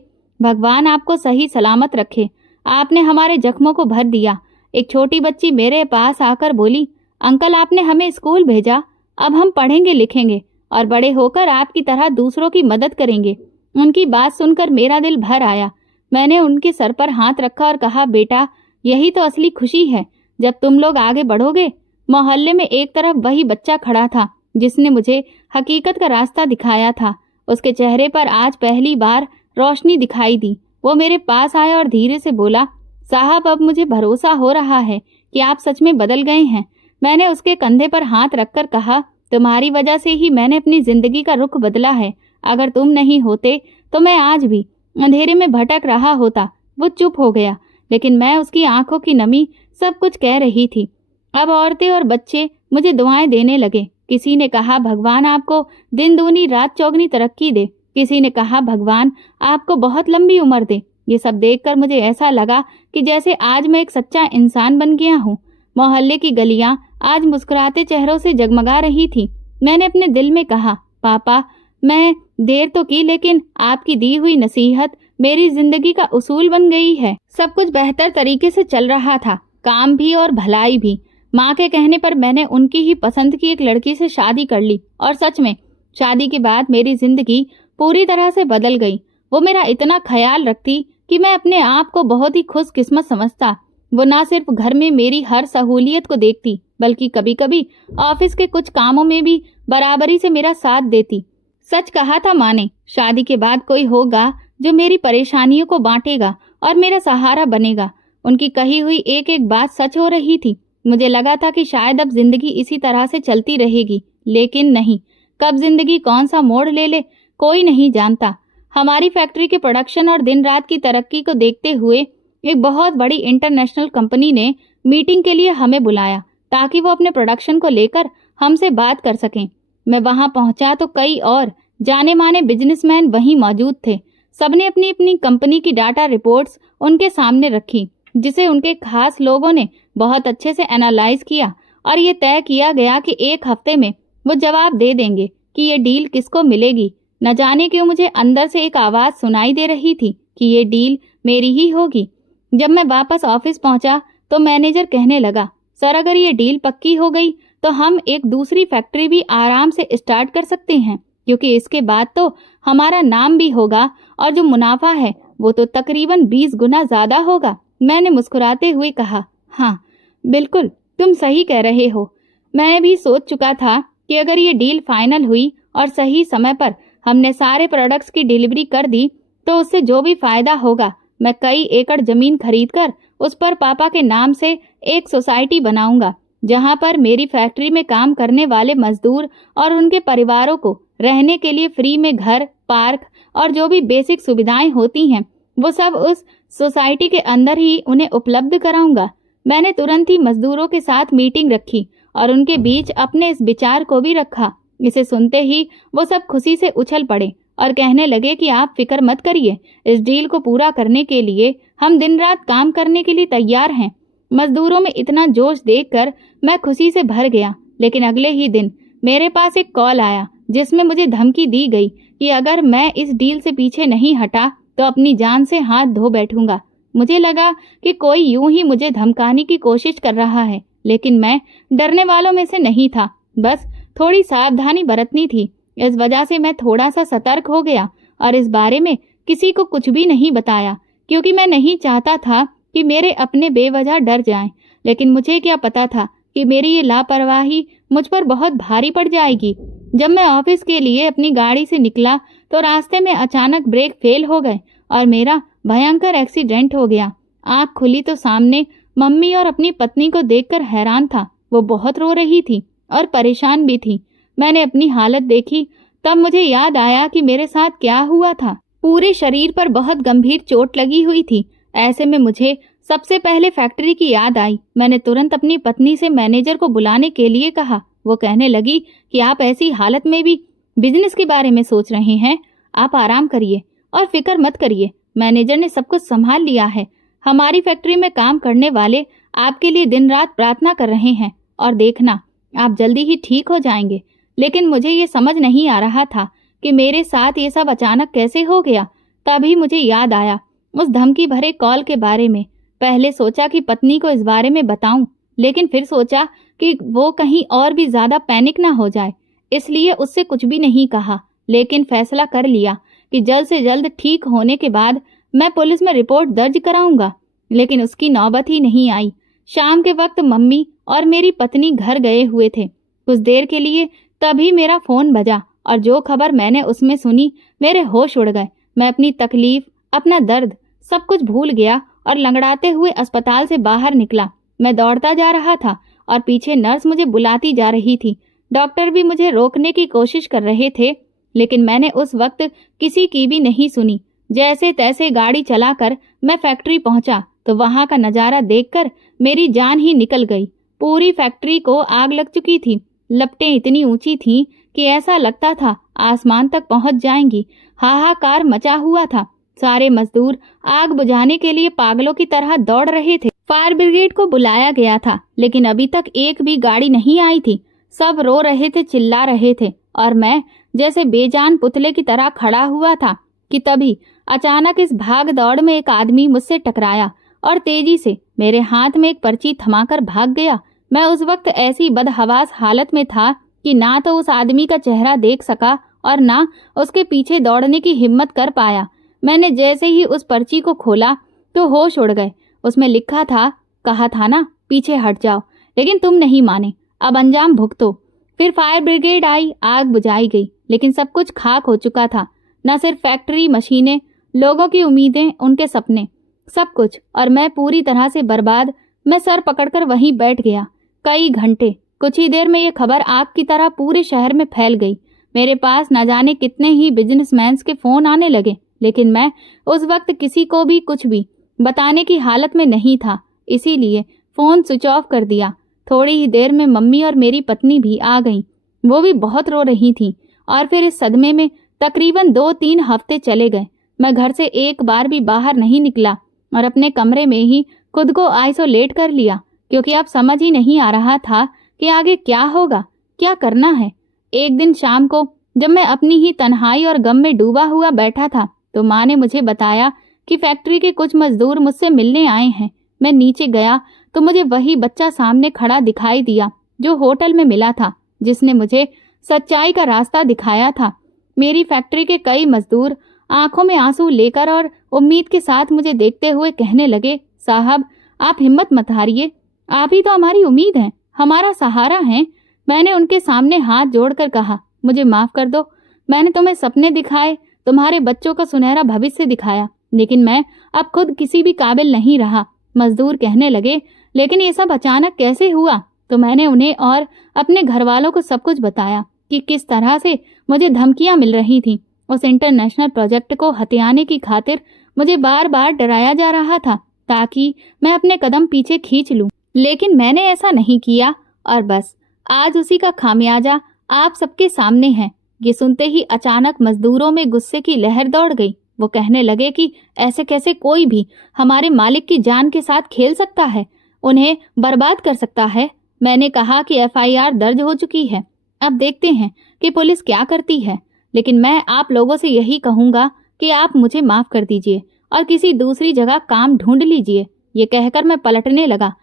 भगवान आपको सही सलामत रखे, आपने हमारे जख्मों को भर दिया। एक छोटी बच्ची मेरे पास आकर बोली, अंकल आपने हमें स्कूल भेजा, अब हम पढ़ेंगे लिखेंगे और बड़े होकर आपकी तरह दूसरों की मदद करेंगे। उनकी बात सुनकर मेरा दिल भर आया। मैंने उनके सर पर हाथ रखा और कहा, बेटा, यही तो असली खुशी है जब तुम लोग आगे बढ़ोगे। मोहल्ले में एक तरफ वही बच्चा खड़ा था जिसने मुझे हकीकत का रास्ता दिखाया था। उसके चेहरे पर आज पहली बार रोशनी दिखाई दी। वो मेरे पास आया और धीरे से बोला, साहब, अब मुझे भरोसा हो रहा है कि आप सच में बदल गए हैं। मैंने उसके कंधे पर हाथ रखकर कहा, तुम्हारी वजह से ही मैंने अपनी जिंदगी का रुख बदला है। अगर तुम नहीं होते तो मैं आज भी अंधेरे में भटक रहा होता। वो चुप हो गया, लेकिन मैं उसकी आंखों की नमी सब कुछ कह रही थी। अब औरतें और बच्चे मुझे दुआएं देने लगे। किसी ने कहा, भगवान आपको दिन दूनी रात चौगनी तरक्की दे। किसी ने कहा, भगवान आपको बहुत लंबी उम्र दे। ये सब देखकर मुझे ऐसा लगा कि जैसे आज मैं एक सच्चा इंसान बन गया हूँ। मोहल्ले की गलियां आज मुस्कुराते चेहरों से जगमगा रही थी। मैंने अपने दिल में कहा, पापा, मैं देर तो की, लेकिन आपकी दी हुई नसीहत मेरी जिंदगी का उसूल बन गई है। सब कुछ बेहतर तरीके से चल रहा था, काम भी और भलाई भी। माँ के कहने पर मैंने उनकी ही पसंद की एक लड़की से शादी कर ली और सच में शादी के बाद मेरी जिंदगी पूरी तरह से बदल गई। वो मेरा इतना ख्याल रखती कि मैं अपने आप को बहुत ही खुशकिस्मत समझता। वो ना सिर्फ घर में मेरी हर सहूलियत को देखती, बल्कि कभी कभी ऑफिस के कुछ कामों में भी बराबरी से मेरा साथ देती। सच कहा था माँ ने, शादी के बाद कोई होगा जो मेरी परेशानियों को बांटेगा और मेरा सहारा बनेगा। उनकी कही हुई एक एक बात सच हो रही थी। मुझे लगा था कि शायद अब जिंदगी इसी तरह से चलती रहेगी, लेकिन नहीं। कब जिंदगी कौन सा मोड़ ले ले कोई नहीं जानता। हमारी फैक्ट्री के प्रोडक्शन और दिन रात की तरक्की को देखते हुए एक बहुत बड़ी इंटरनेशनल कंपनी ने मीटिंग के लिए हमें बुलाया ताकि वो अपने प्रोडक्शन को लेकर हमसे बात कर सकें। मैं वहां पहुंचा तो कई और जाने माने बिजनेसमैन वहीं मौजूद थे। सबने अपनी अपनी कंपनी की डाटा रिपोर्ट्स उनके सामने रखी, जिसे उनके खास लोगों ने बहुत अच्छे से एनालाइज किया और ये तय किया गया कि एक हफ्ते में वो जवाब दे देंगे कि ये डील किसको मिलेगी। न जाने क्यों मुझे अंदर से एक आवाज सुनाई दे रही थी कि ये डील मेरी ही होगी। जब मैं वापस ऑफिस पहुंचा तो मैनेजर कहने लगा, सर, अगर ये डील पक्की हो गई तो हम एक दूसरी फैक्ट्री भी आराम से स्टार्ट कर सकते हैं, क्योंकि इसके बाद तो हमारा नाम भी होगा और जो मुनाफा है वो तो तकरीबन 20 गुना ज्यादा होगा। मैंने मुस्कुराते हुए कहा, हाँ बिल्कुल, तुम सही कह रहे हो। मैं भी सोच चुका था कि अगर ये डील फाइनल हुई और सही समय पर हमने सारे प्रोडक्ट्स की डिलीवरी कर दी तो उससे जो भी फायदा होगा, मैं कई एकड़ जमीन खरीदकर उस पर पापा के नाम से एक सोसाइटी बनाऊंगा, जहां पर मेरी फैक्ट्री में काम करने वाले मजदूर और उनके परिवारों को रहने के लिए फ्री में घर, पार्क और जो भी बेसिक सुविधाएं होती हैं वो सब उस सोसाइटी के अंदर ही उन्हें उपलब्ध कराऊंगा। मैंने तुरंत ही मजदूरों के साथ मीटिंग रखी और उनके बीच अपने इस विचार को भी रखा। इसे सुनते ही वो सब खुशी से उछल पड़े और कहने लगे कि आप फिक्र मत करिए, इस डील को पूरा करने के लिए हम दिन रात काम करने के लिए तैयार हैं। मजदूरों में इतना जोश देखकर मैं खुशी से भर गया। लेकिन अगले ही दिन मेरे पास एक कॉल आया जिसमें मुझे धमकी दी गई कि अगर मैं इस डील से पीछे नहीं हटा तो अपनी जान से हाथ धो बैठूंगा। मुझे लगा कि कोई यूं ही मुझे धमकाने की कोशिश कर रहा है, लेकिन मैं डरने वालों में से नहीं था। बस थोड़ी सावधानी बरतनी थी। इस वजह से मैं थोड़ा सा सतर्क हो गया और इस बारे में किसी को कुछ भी नहीं बताया, क्योंकि मैं नहीं चाहता था कि मेरे अपने बेवजह डर जाएं। लेकिन मुझे क्या पता था कि मेरी ये लापरवाही मुझ पर बहुत भारी पड़ जाएगी। जब मैं ऑफिस के लिए अपनी गाड़ी से निकला तो रास्ते में अचानक ब्रेक फेल हो गए और मेरा भयंकर एक्सीडेंट हो गया। आंख खुली तो सामने मम्मी और अपनी पत्नी को देखकर हैरान था। वो बहुत रो रही थी और परेशान भी थी। मैंने अपनी हालत देखी तब मुझे याद आया कि मेरे साथ क्या हुआ था। पूरे शरीर पर बहुत गंभीर चोट लगी हुई थी। ऐसे में मुझे सबसे पहले फैक्ट्री की याद आई। मैंने तुरंत अपनी पत्नी से मैनेजर को बुलाने के लिए कहा। वो कहने लगी कि आप ऐसी हालत में भी बिजनेस के बारे में सोच रहे हैं, आप आराम करिए और फिक्र मत करिए, मैनेजर ने सब कुछ संभाल लिया है। हमारी फैक्ट्री में काम करने वाले आपके लिए दिन रात प्रार्थना कर रहे हैं और देखना आप जल्दी ही ठीक हो जाएंगे। लेकिन मुझे ये समझ नहीं आ रहा था कि मेरे साथ ये सब अचानक कैसे हो गया। तभी मुझे याद आया उस धमकी भरे कॉल के बारे में। पहले सोचा कि पत्नी को इस बारे में बताऊं, लेकिन फिर सोचा कि वो कहीं और भी ज्यादा पैनिक ना हो जाए, इसलिए उससे कुछ भी नहीं कहा। लेकिन फैसला कर लिया कि जल्द से जल्द ठीक होने के बाद मैं पुलिस में रिपोर्ट दर्ज कराऊंगा। लेकिन उसकी नौबत ही नहीं आई। शाम के वक्त मम्मी और मेरी पत्नी घर गए हुए थे। कुछ देर के लिए तभी मेरा फोन बजा और जो खबर मैंने उसमें सुनी, मेरे होश उड़ गए। मैं अपनी तकलीफ, अपना दर्द सब कुछ भूल गया और लंगड़ाते हुए अस्पताल से बाहर निकला। मैं दौड़ता जा रहा था और पीछे नर्स मुझे बुलाती जा रही थी। डॉक्टर भी मुझे रोकने की कोशिश कर रहे थे, लेकिन मैंने उस वक्त किसी की भी नहीं सुनी। जैसे तैसे गाड़ी चलाकर मैं फैक्ट्री पहुंचा तो वहां का नजारा देखकर मेरी जान ही निकल गई। पूरी फैक्ट्री को आग लग चुकी थी। लपटें इतनी ऊंची थीं कि ऐसा लगता था आसमान तक पहुंच जाएंगी। हाहाकार मचा हुआ था। सारे मजदूर आग बुझाने के लिए पागलों की तरह दौड़ रहे थे। फायर ब्रिगेड को बुलाया गया था, लेकिन अभी तक एक भी गाड़ी नहीं आई थी। सब रो रहे थे, चिल्ला रहे थे और मैं जैसे बेजान पुतले की तरह खड़ा हुआ था कि तभी अचानक इस भाग दौड़ में एक आदमी मुझसे टकराया और तेजी से मेरे हाथ में एक पर्ची थमाकर भाग गया। मैं उस वक्त ऐसी बदहवास हालत में था कि ना तो उस आदमी का चेहरा देख सका और ना उसके पीछे दौड़ने की हिम्मत कर पाया। मैंने जैसे ही उस पर्ची को खोला तो होश उड़ गए। उसमें लिखा था, कहा था ना पीछे हट जाओ, लेकिन तुम नहीं माने, अब अंजाम भुगतो। फिर फायर ब्रिगेड आई, आग बुझाई गई, लेकिन सब कुछ खाक हो चुका था। न सिर्फ फैक्ट्री, मशीनें, लोगों की उम्मीदें, उनके सपने, सब कुछ। और मैं पूरी तरह से बर्बाद। मैं सर पकड़कर वहीं बैठ गया। कई घंटे, कुछ ही देर में ये खबर आग की तरह पूरे शहर में फैल गई। मेरे पास न जाने कितने ही बिजनेसमैन के फोन आने लगे, लेकिन मैं उस वक्त किसी को भी कुछ भी बताने की हालत में नहीं था, इसीलिए फोन स्विच ऑफ कर दिया। थोड़ी ही देर में मम्मी और मेरी पत्नी भी आ गईं। वो भी बहुत रो रही थीं। और फिर इस सदमे में तकरीबन 2-3 हफ्ते चले गए। मैं घर से एक बार भी बाहर नहीं निकला और अपने कमरे में ही खुद को आइसोलेट कर लिया, क्योंकि अब समझ ही नहीं आ रहा था कि आगे क्या होगा, क्या करना है। एक दिन शाम को जब मैं अपनी ही तन्हाई और गम में डूबा हुआ बैठा था तो माँ ने मुझे बताया कि फैक्ट्री के कुछ मजदूर मुझसे मिलने आए हैं। मैं नीचे गया तो मुझे वही बच्चा सामने खड़ा दिखाई दिया जो होटल में मिला था, जिसने मुझे सच्चाई का रास्ता दिखाया था। मेरी फैक्ट्री के कई मजदूर आंखों में आंसू लेकर और उम्मीद के साथ मुझे देखते हुए कहने लगे, साहब आप हिम्मत मत हारिए, आप ही तो हमारी उम्मीद हैं, हमारा सहारा हैं। मैंने उनके सामने हाथ जोड़कर कहा, मुझे माफ कर दो, मैंने तुम्हें सपने दिखाए, तुम्हारे बच्चों का सुनहरा भविष्य दिखाया, लेकिन मैं अब खुद किसी भी काबिल नहीं रहा। मजदूर कहने लगे, लेकिन ये सब अचानक कैसे हुआ? तो मैंने उन्हें और अपने घर वालों को सब कुछ बताया कि किस तरह से मुझे धमकियां मिल रही थी। उस इंटरनेशनल प्रोजेक्ट को हथियाने की खातिर मुझे बार बार डराया जा रहा था ताकि मैं अपने कदम पीछे खींच लूं, लेकिन मैंने ऐसा नहीं किया और बस आज उसी का खामियाजा आप सबके सामने है। ये सुनते ही अचानक मजदूरों में गुस्से की लहर दौड़ गई। वो कहने लगे कि ऐसे कैसे कोई भी हमारे मालिक की जान के साथ खेल सकता है, उन्हें बर्बाद कर सकता है। मैंने कहा कि FIR दर्ज हो चुकी है, अब देखते हैं कि पुलिस क्या करती है, लेकिन मैं आप लोगों से यही कहूंगा कि आप मुझे माफ कर दीजिए और किसी दूसरी जगह काम ढूंढ लीजिए। ये कहकर मैं पलटने लगा,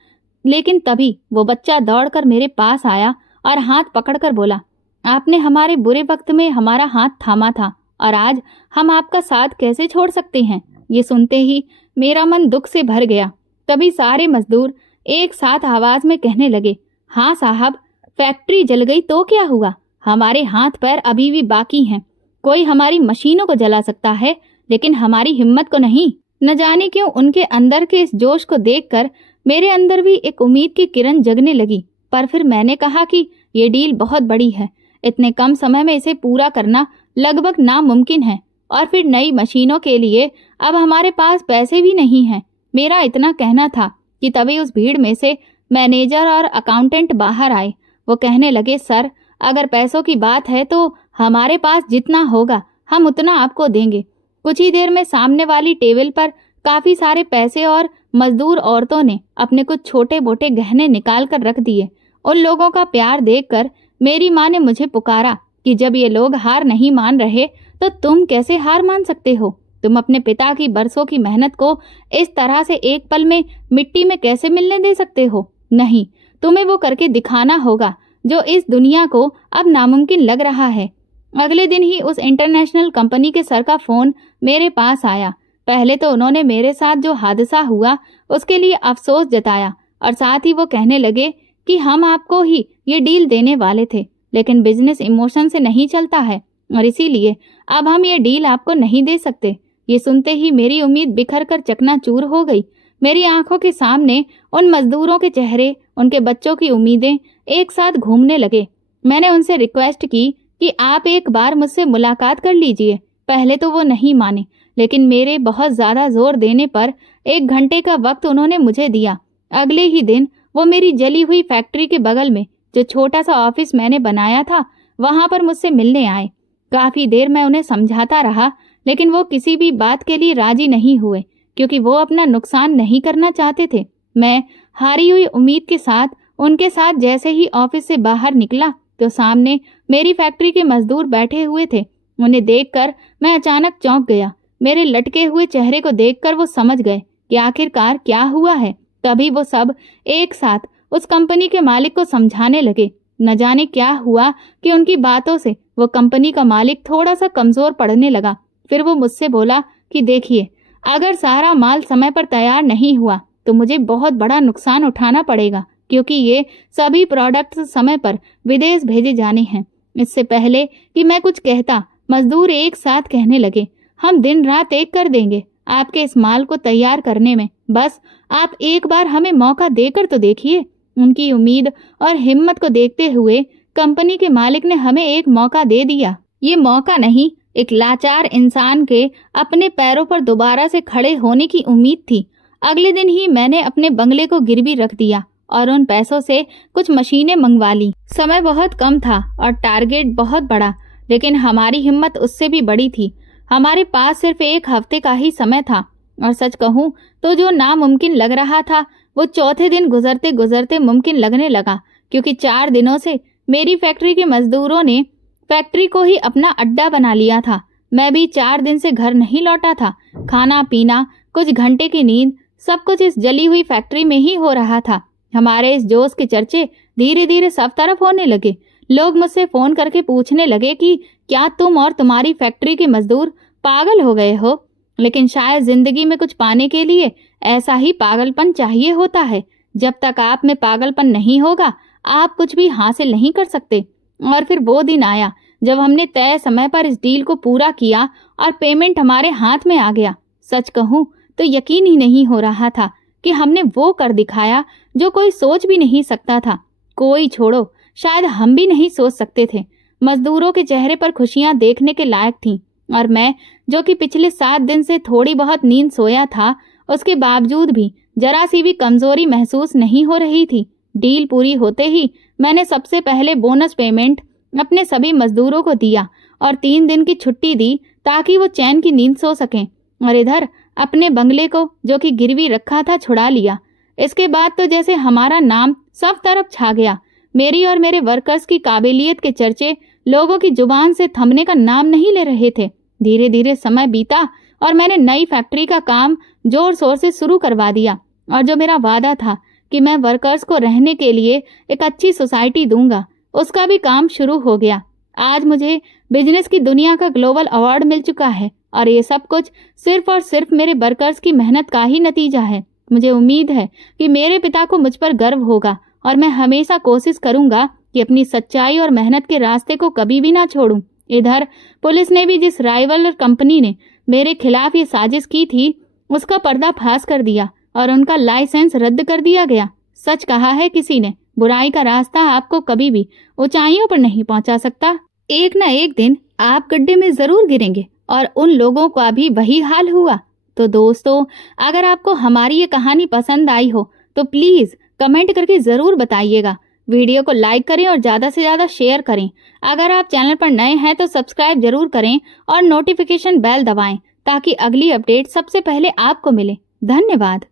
लेकिन तभी वो बच्चा दौड़कर मेरे पास आया और हाथ पकड़कर बोला, आपने हमारे बुरे वक्त में हमारा हाथ थामा था और आज हम आपका साथ कैसे छोड़ सकते हैं। ये सुनते ही मेरा मन दुख से भर गया। तभी सारे मजदूर एक साथ आवाज में कहने लगे, हाँ साहब, फैक्ट्री जल गई तो क्या हुआ, हमारे हाथ पैर अभी भी बाकी हैं। कोई हमारी मशीनों को जला सकता है, लेकिन हमारी हिम्मत को नहीं। न जाने क्यों उनके अंदर के इस जोश को देखकर मेरे अंदर भी एक उम्मीद की किरण जगने लगी। पर फिर मैंने कहा कि ये डील बहुत बड़ी है, इतने कम समय में इसे पूरा करना लगभग नामुमकिन है, और फिर नई मशीनों के लिए अब हमारे पास पैसे भी नहीं हैं। मेरा इतना कहना था कि तभी उस भीड़ में से मैनेजर और अकाउंटेंट बाहर आए। वो कहने लगे, सर अगर पैसों की बात है तो हमारे पास जितना होगा हम उतना आपको देंगे। कुछ ही देर में सामने वाली टेबल पर काफी सारे पैसे और मजदूर औरतों ने अपने कुछ छोटे मोटे गहने निकाल कर रख दिए। उन लोगों का प्यार देखकर मेरी माँ ने मुझे पुकारा कि जब ये लोग हार नहीं मान रहे तो तुम कैसे हार मान सकते हो? तुम अपने पिता की बरसों की मेहनत को इस तरह से एक पल में मिट्टी में कैसे मिलने दे सकते हो? नहीं, तुम्हें वो करके दिखाना होगा जो इस दुनिया को अब नामुमकिन लग रहा है। अगले दिन ही उस इंटरनेशनल कंपनी के सर का फोन मेरे पास आया। पहले तो उन्होंने मेरे साथ जो हादसा हुआ उसके लिए अफसोस जताया और साथ ही वो कहने लगे कि हम आपको ही ये डील देने वाले थे, लेकिन बिजनेस इमोशन से नहीं चलता है और इसीलिए अब हम ये डील आपको नहीं दे सकते। ये सुनते ही मेरी उम्मीद बिखर कर चकनाचूर हो गई। मेरी आंखों के सामने उन मजदूरों के चेहरे, उनके बच्चों की उम्मीदें एक साथ घूमने लगे। मैंने उनसे रिक्वेस्ट की कि आप एक बार मुझसे मुलाकात कर लीजिए। पहले तो वो नहीं माने, लेकिन मेरे बहुत ज़्यादा जोर देने पर 1 घंटे का वक्त उन्होंने मुझे दिया। अगले ही दिन वो मेरी जली हुई फैक्ट्री के बगल में जो छोटा सा ऑफिस मैंने बनाया था वहां पर मुझसे मिलने आए। काफ़ी देर मैं उन्हें समझाता रहा, लेकिन वो किसी भी बात के लिए राजी नहीं हुए क्योंकि वो अपना नुकसान नहीं करना चाहते थे। मैं हारी हुई उम्मीद के साथ उनके साथ जैसे ही ऑफिस से बाहर निकला तो सामने मेरी फैक्ट्री के मजदूर बैठे हुए थे। उन्हें देखकर मैं अचानक चौंक गया। मेरे लटके हुए चेहरे को देखकर वो समझ गए कि आखिरकार क्या हुआ है। तभी वो सब एक साथ उस कंपनी के मालिक को समझाने लगे। न जाने क्या हुआ कि उनकी बातों से वो कंपनी का मालिक थोड़ा सा कमजोर पड़ने लगा। फिर वो मुझसे बोला कि देखिए, अगर सारा माल समय पर तैयार नहीं हुआ तो मुझे बहुत बड़ा नुकसान उठाना पड़ेगा, क्योंकि ये सभी प्रोडक्ट्स समय पर विदेश भेजे जाने हैं। इससे पहले कि मैं कुछ कहता, मजदूर एक साथ कहने लगे, हम दिन रात एक कर देंगे आपके इस माल को तैयार करने में, बस आप एक बार हमें मौका देकर तो देखिए। उनकी उम्मीद और हिम्मत को देखते हुए कंपनी के मालिक ने हमें एक मौका दे दिया। ये मौका नहीं, एक लाचार इंसान के अपने पैरों पर दोबारा से खड़े होने की उम्मीद थी। अगले दिन ही मैंने अपने बंगले को गिरवी रख दिया और उन पैसों से कुछ मशीनें मंगवा ली। समय बहुत कम था और टारगेट बहुत बड़ा, लेकिन हमारी हिम्मत उससे भी बड़ी थी। हमारे पास सिर्फ 1 हफ्ते का ही समय था और सच कहूं तो जो नामुमकिन लग रहा था वो चौथे दिन गुजरते गुजरते मुमकिन लगने लगा, क्योंकि 4 दिनों से मेरी फैक्ट्री के मजदूरों ने फैक्ट्री को ही अपना अड्डा बना लिया था। मैं भी 4 दिन से घर नहीं लौटा था। खाना पीना, कुछ घंटे की नींद, सब कुछ इस जली हुई फैक्ट्री में ही हो रहा था। हमारे इस जोश के चर्चे धीरे धीरे सब तरफ होने लगे। लोग मुझसे फोन करके पूछने लगे कि क्या तुम और तुम्हारी फैक्ट्री के मजदूर पागल हो गए हो? लेकिन शायद जिंदगी में कुछ पाने के लिए ऐसा ही पागलपन चाहिए होता है। जब तक आप में पागलपन नहीं होगा आप कुछ भी हासिल नहीं कर सकते। और फिर वो दिन आया जब हमने तय समय पर इस डील को पूरा किया और पेमेंट हमारे हाथ में आ गया। सच कहूं तो यकीन ही नहीं हो रहा था कि हमने वो कर दिखाया जो कोई सोच भी नहीं सकता था। कोई छोड़ो, शायद हम भी नहीं सोच सकते थे। मजदूरों के चेहरे पर खुशियां देखने के लायक थीं और मैं, जो कि पिछले 7 दिन से थोड़ी बहुत नींद सोया था, उसके बावजूद भी जरा सी भी कमजोरी महसूस नहीं हो रही थी। डील पूरी होते ही मैंने सबसे पहले बोनस पेमेंट अपने सभी मजदूरों को दिया और 3 दिन की छुट्टी दी ताकि वो चैन की नींद सो सकें। और इधर अपने बंगले को, जो कि गिरवी रखा था, छुड़ा लिया। इसके बाद तो जैसे हमारा नाम सब तरफ छा गया। मेरी और मेरे वर्कर्स की काबिलियत के चर्चे लोगों की जुबान से थमने का नाम नहीं ले रहे थे। धीरे धीरे समय बीता और मैंने नई फैक्ट्री का काम जोर शोर से शुरू करवा दिया और जो मेरा वादा था कि मैं वर्कर्स को रहने के लिए एक अच्छी सोसाइटी दूंगा, उसका भी काम शुरू हो गया। आज मुझे बिजनेस की दुनिया का ग्लोबल अवार्ड मिल चुका है और ये सब कुछ सिर्फ और सिर्फ मेरे वर्कर्स की मेहनत का ही नतीजा है। मुझे उम्मीद है कि मेरे पिता को मुझ पर गर्व होगा और मैं हमेशा कोशिश करूंगा कि अपनी सच्चाई और मेहनत के रास्ते को कभी भी ना छोड़ूं। इधर पुलिस ने भी जिस राइवल कंपनी ने मेरे खिलाफ ये साजिश की थी उसका पर्दाफाश कर दिया और उनका लाइसेंस रद्द कर दिया गया। सच कहा है किसी ने, बुराई का रास्ता आपको कभी भी ऊंचाइयों पर नहीं पहुंचा सकता। एक ना एक दिन आप गड्ढे में जरूर गिरेंगे और उन लोगों का भी वही हाल हुआ। तो दोस्तों, अगर आपको हमारी ये कहानी पसंद आई हो तो प्लीज कमेंट करके जरूर बताइएगा। वीडियो को लाइक करें और ज़्यादा से ज़्यादा शेयर करें। अगर आप चैनल पर नए हैं तो सब्सक्राइब जरूर करें और नोटिफिकेशन बेल दबाएं ताकि अगली अपडेट सबसे पहले आपको मिले। धन्यवाद।